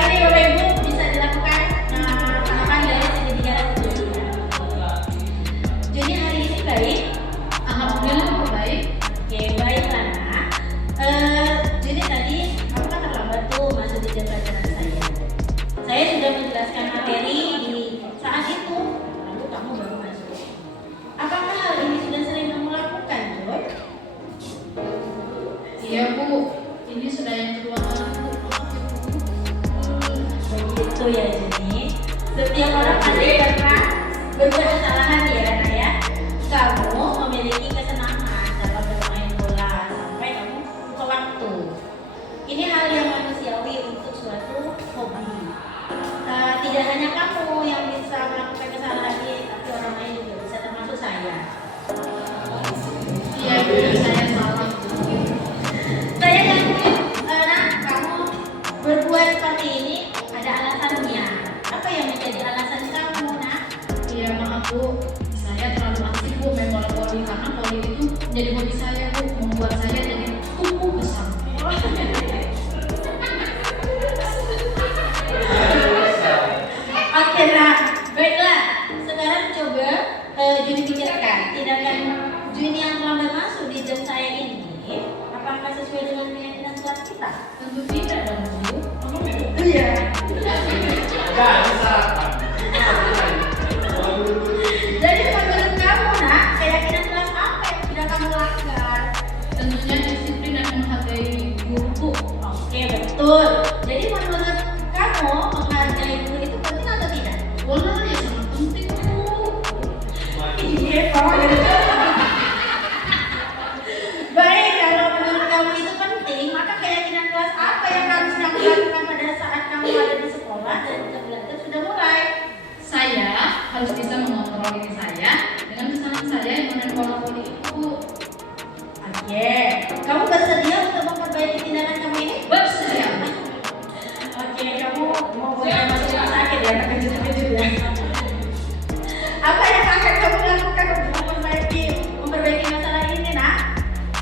Ini Bapak Ibu bisa dilakukan tanggapan dari segi 3 Jadi hari ini baik. Alhamdulillah Bu, baik. Oke, baiklah nak. Jadi tadi kamu kan terlambat tuh masuk di jam pelajaran saya. Saya sudah menjelaskan materi di saat itu, lalu kamu baru masuk. Apakah hal ini sudah sering kamu lakukan, Joy? Iya Bu, ini sudah yang kedua kali Bu. Maaf ya Bu. Begitu ya, Juni. Setiap orang pasti pernah berbuat kesalahan ya, Nak ya. Kamu memiliki kesenangan dalam bermain bola sampai kamu lupa waktu. Ini hal yang manusiawi untuk suatu hobi. Tidak hanya kamu yang bisa melakukan kesalahan ini, tapi orang lain juga bisa, termasuk saya. Iya Bu, saya salah. Saya yakin, Nak, kamu berbuat seperti ini ada alasannya. Apa yang menjadi alasan kamu, Nak? Iya maaf Bu, saya terlalu aktif Bu main bola voli karena voli itu menjadi hobi saya Bu, membuat saya jadi tumbuh besar. Oke, Nak. Baiklah. Sekarang coba Juni pikirkan tindakan Juni yang terlambat masuk di jam saya ini apakah sesuai dengan keyakinan kelas kita? Tentu tidak dong, Bu. Itu ya. Jadi menurut kamu nak, keyakinan kelas apa yang tidak kamu langgar? Tentunya disiplin dan menghargai guru, Bu. Oke, betul. Jadi menurut kamu menghargai guru itu penting atau tidak? Wah, ya sangat penting, Bu. Iya, Pak. Baik, kalau menurut kamu itu penting, maka keyakinan kelas apa yang harus kamu lakukan pada saat kamu ada di sekolah dan jam belajar sudah mulai? Saya harus bisa mengontrol diri saya dengan kesalahan saya yang menarik pola-pola itu. Oke, kamu bersedia untuk memperbaiki tindakan kamu ini? Bersedia. Oke, kamu mau masuk rumah sakit ya, terkejut-kejut ya. Apa yang akan kamu lakukan untuk memperbaiki masalah ini, nak?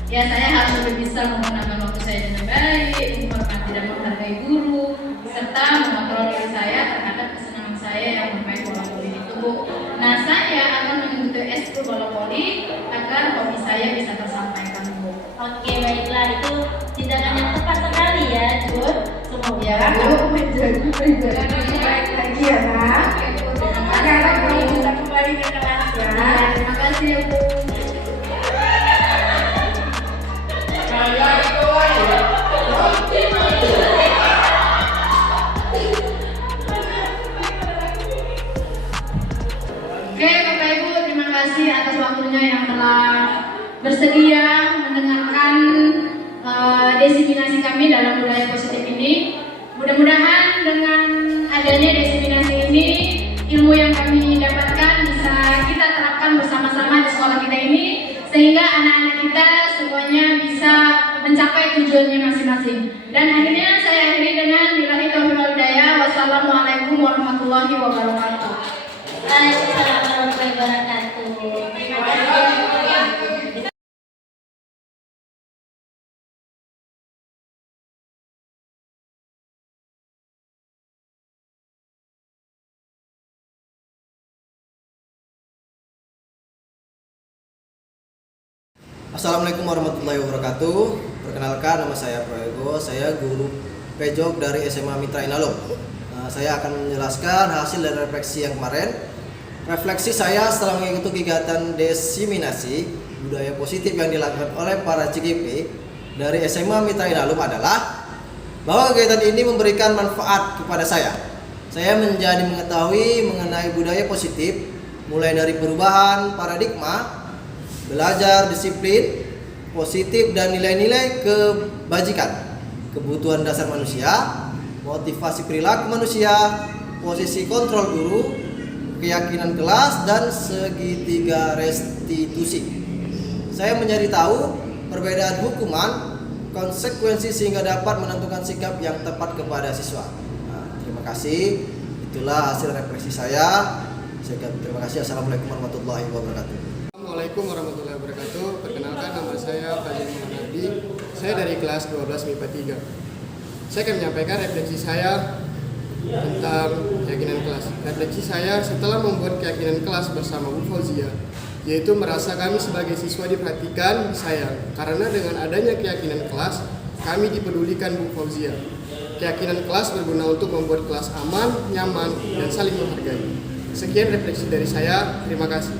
Ya, saya harus lebih bisa menggunakan waktu saya dengan baik, menghormati dan menghargai guru, serta mengontrol diri saya terhadap kesenangan saya yang bermain bola voli itu, Bu. Nah, saya akan mengikuti eskul bola voli agar hobi saya bisa tersampaikan, Bu. Oke, baiklah, itu tindakan yang tepat sekali ya, Jun. Semoga kamu menjadi pribadi yang baik lagi ya, nak. Sekarang kamu bisa kembali ke kelas ya. Terima kasih ya, Bu. Oke, Bapak Ibu, terima kasih atas waktunya yang telah bersedia mendengarkan desiminasi kami dalam budaya positif ini. Mudah-mudahan dengan adanya desiminasi ini, ilmu yang kami dapatkan bisa kita terapkan bersama-sama di sekolah kita ini, sehingga anak-anak kita semuanya bisa mencapai tujuannya masing-masing. Dan akhirnya saya akhiri dengan billahi taufiq wal hidayah. Wassalamualaikum warahmatullahi wabarakatuh. Waalaikumsalam warahmatullahi wabarakatuh. Terima kasih. Assalamualaikum warahmatullahi wabarakatuh. Perkenalkan, nama saya Proego. Saya guru Pejok dari SMA Mitra Inalum. Saya akan menjelaskan hasil dari refleksi yang kemarin. Refleksi saya setelah mengikuti kegiatan desiminasi budaya positif yang dilakukan oleh para CGP dari SMA Mitra Inalum adalah bahwa kegiatan ini memberikan manfaat kepada saya. Saya menjadi mengetahui mengenai budaya positif, mulai dari perubahan paradigma, belajar disiplin, positif dan nilai-nilai kebajikan, kebutuhan dasar manusia, motivasi perilaku manusia, posisi kontrol guru, keyakinan kelas, dan segitiga restitusi. Saya menjadi tahu perbedaan hukuman, konsekuensi sehingga dapat menentukan sikap yang tepat kepada siswa. Terima kasih. Itulah hasil refleksi saya. Terima kasih. Assalamualaikum warahmatullahi wabarakatuh. Assalamualaikum warahmatullahi wabarakatuh. Perkenalkan, nama saya Fadil Muhammad Abdi. Saya dari kelas 12 MIPA 3. Saya akan menyampaikan refleksi saya tentang keyakinan kelas. Refleksi saya setelah membuat keyakinan kelas bersama Bu Fauzia, yaitu merasa kami sebagai siswa diperhatikan, disayang. Karena dengan adanya keyakinan kelas, kami dipedulikan Bu Fauzia. Keyakinan kelas berguna untuk membuat kelas aman, nyaman, dan saling menghargai. Sekian refleksi dari saya. Terima kasih.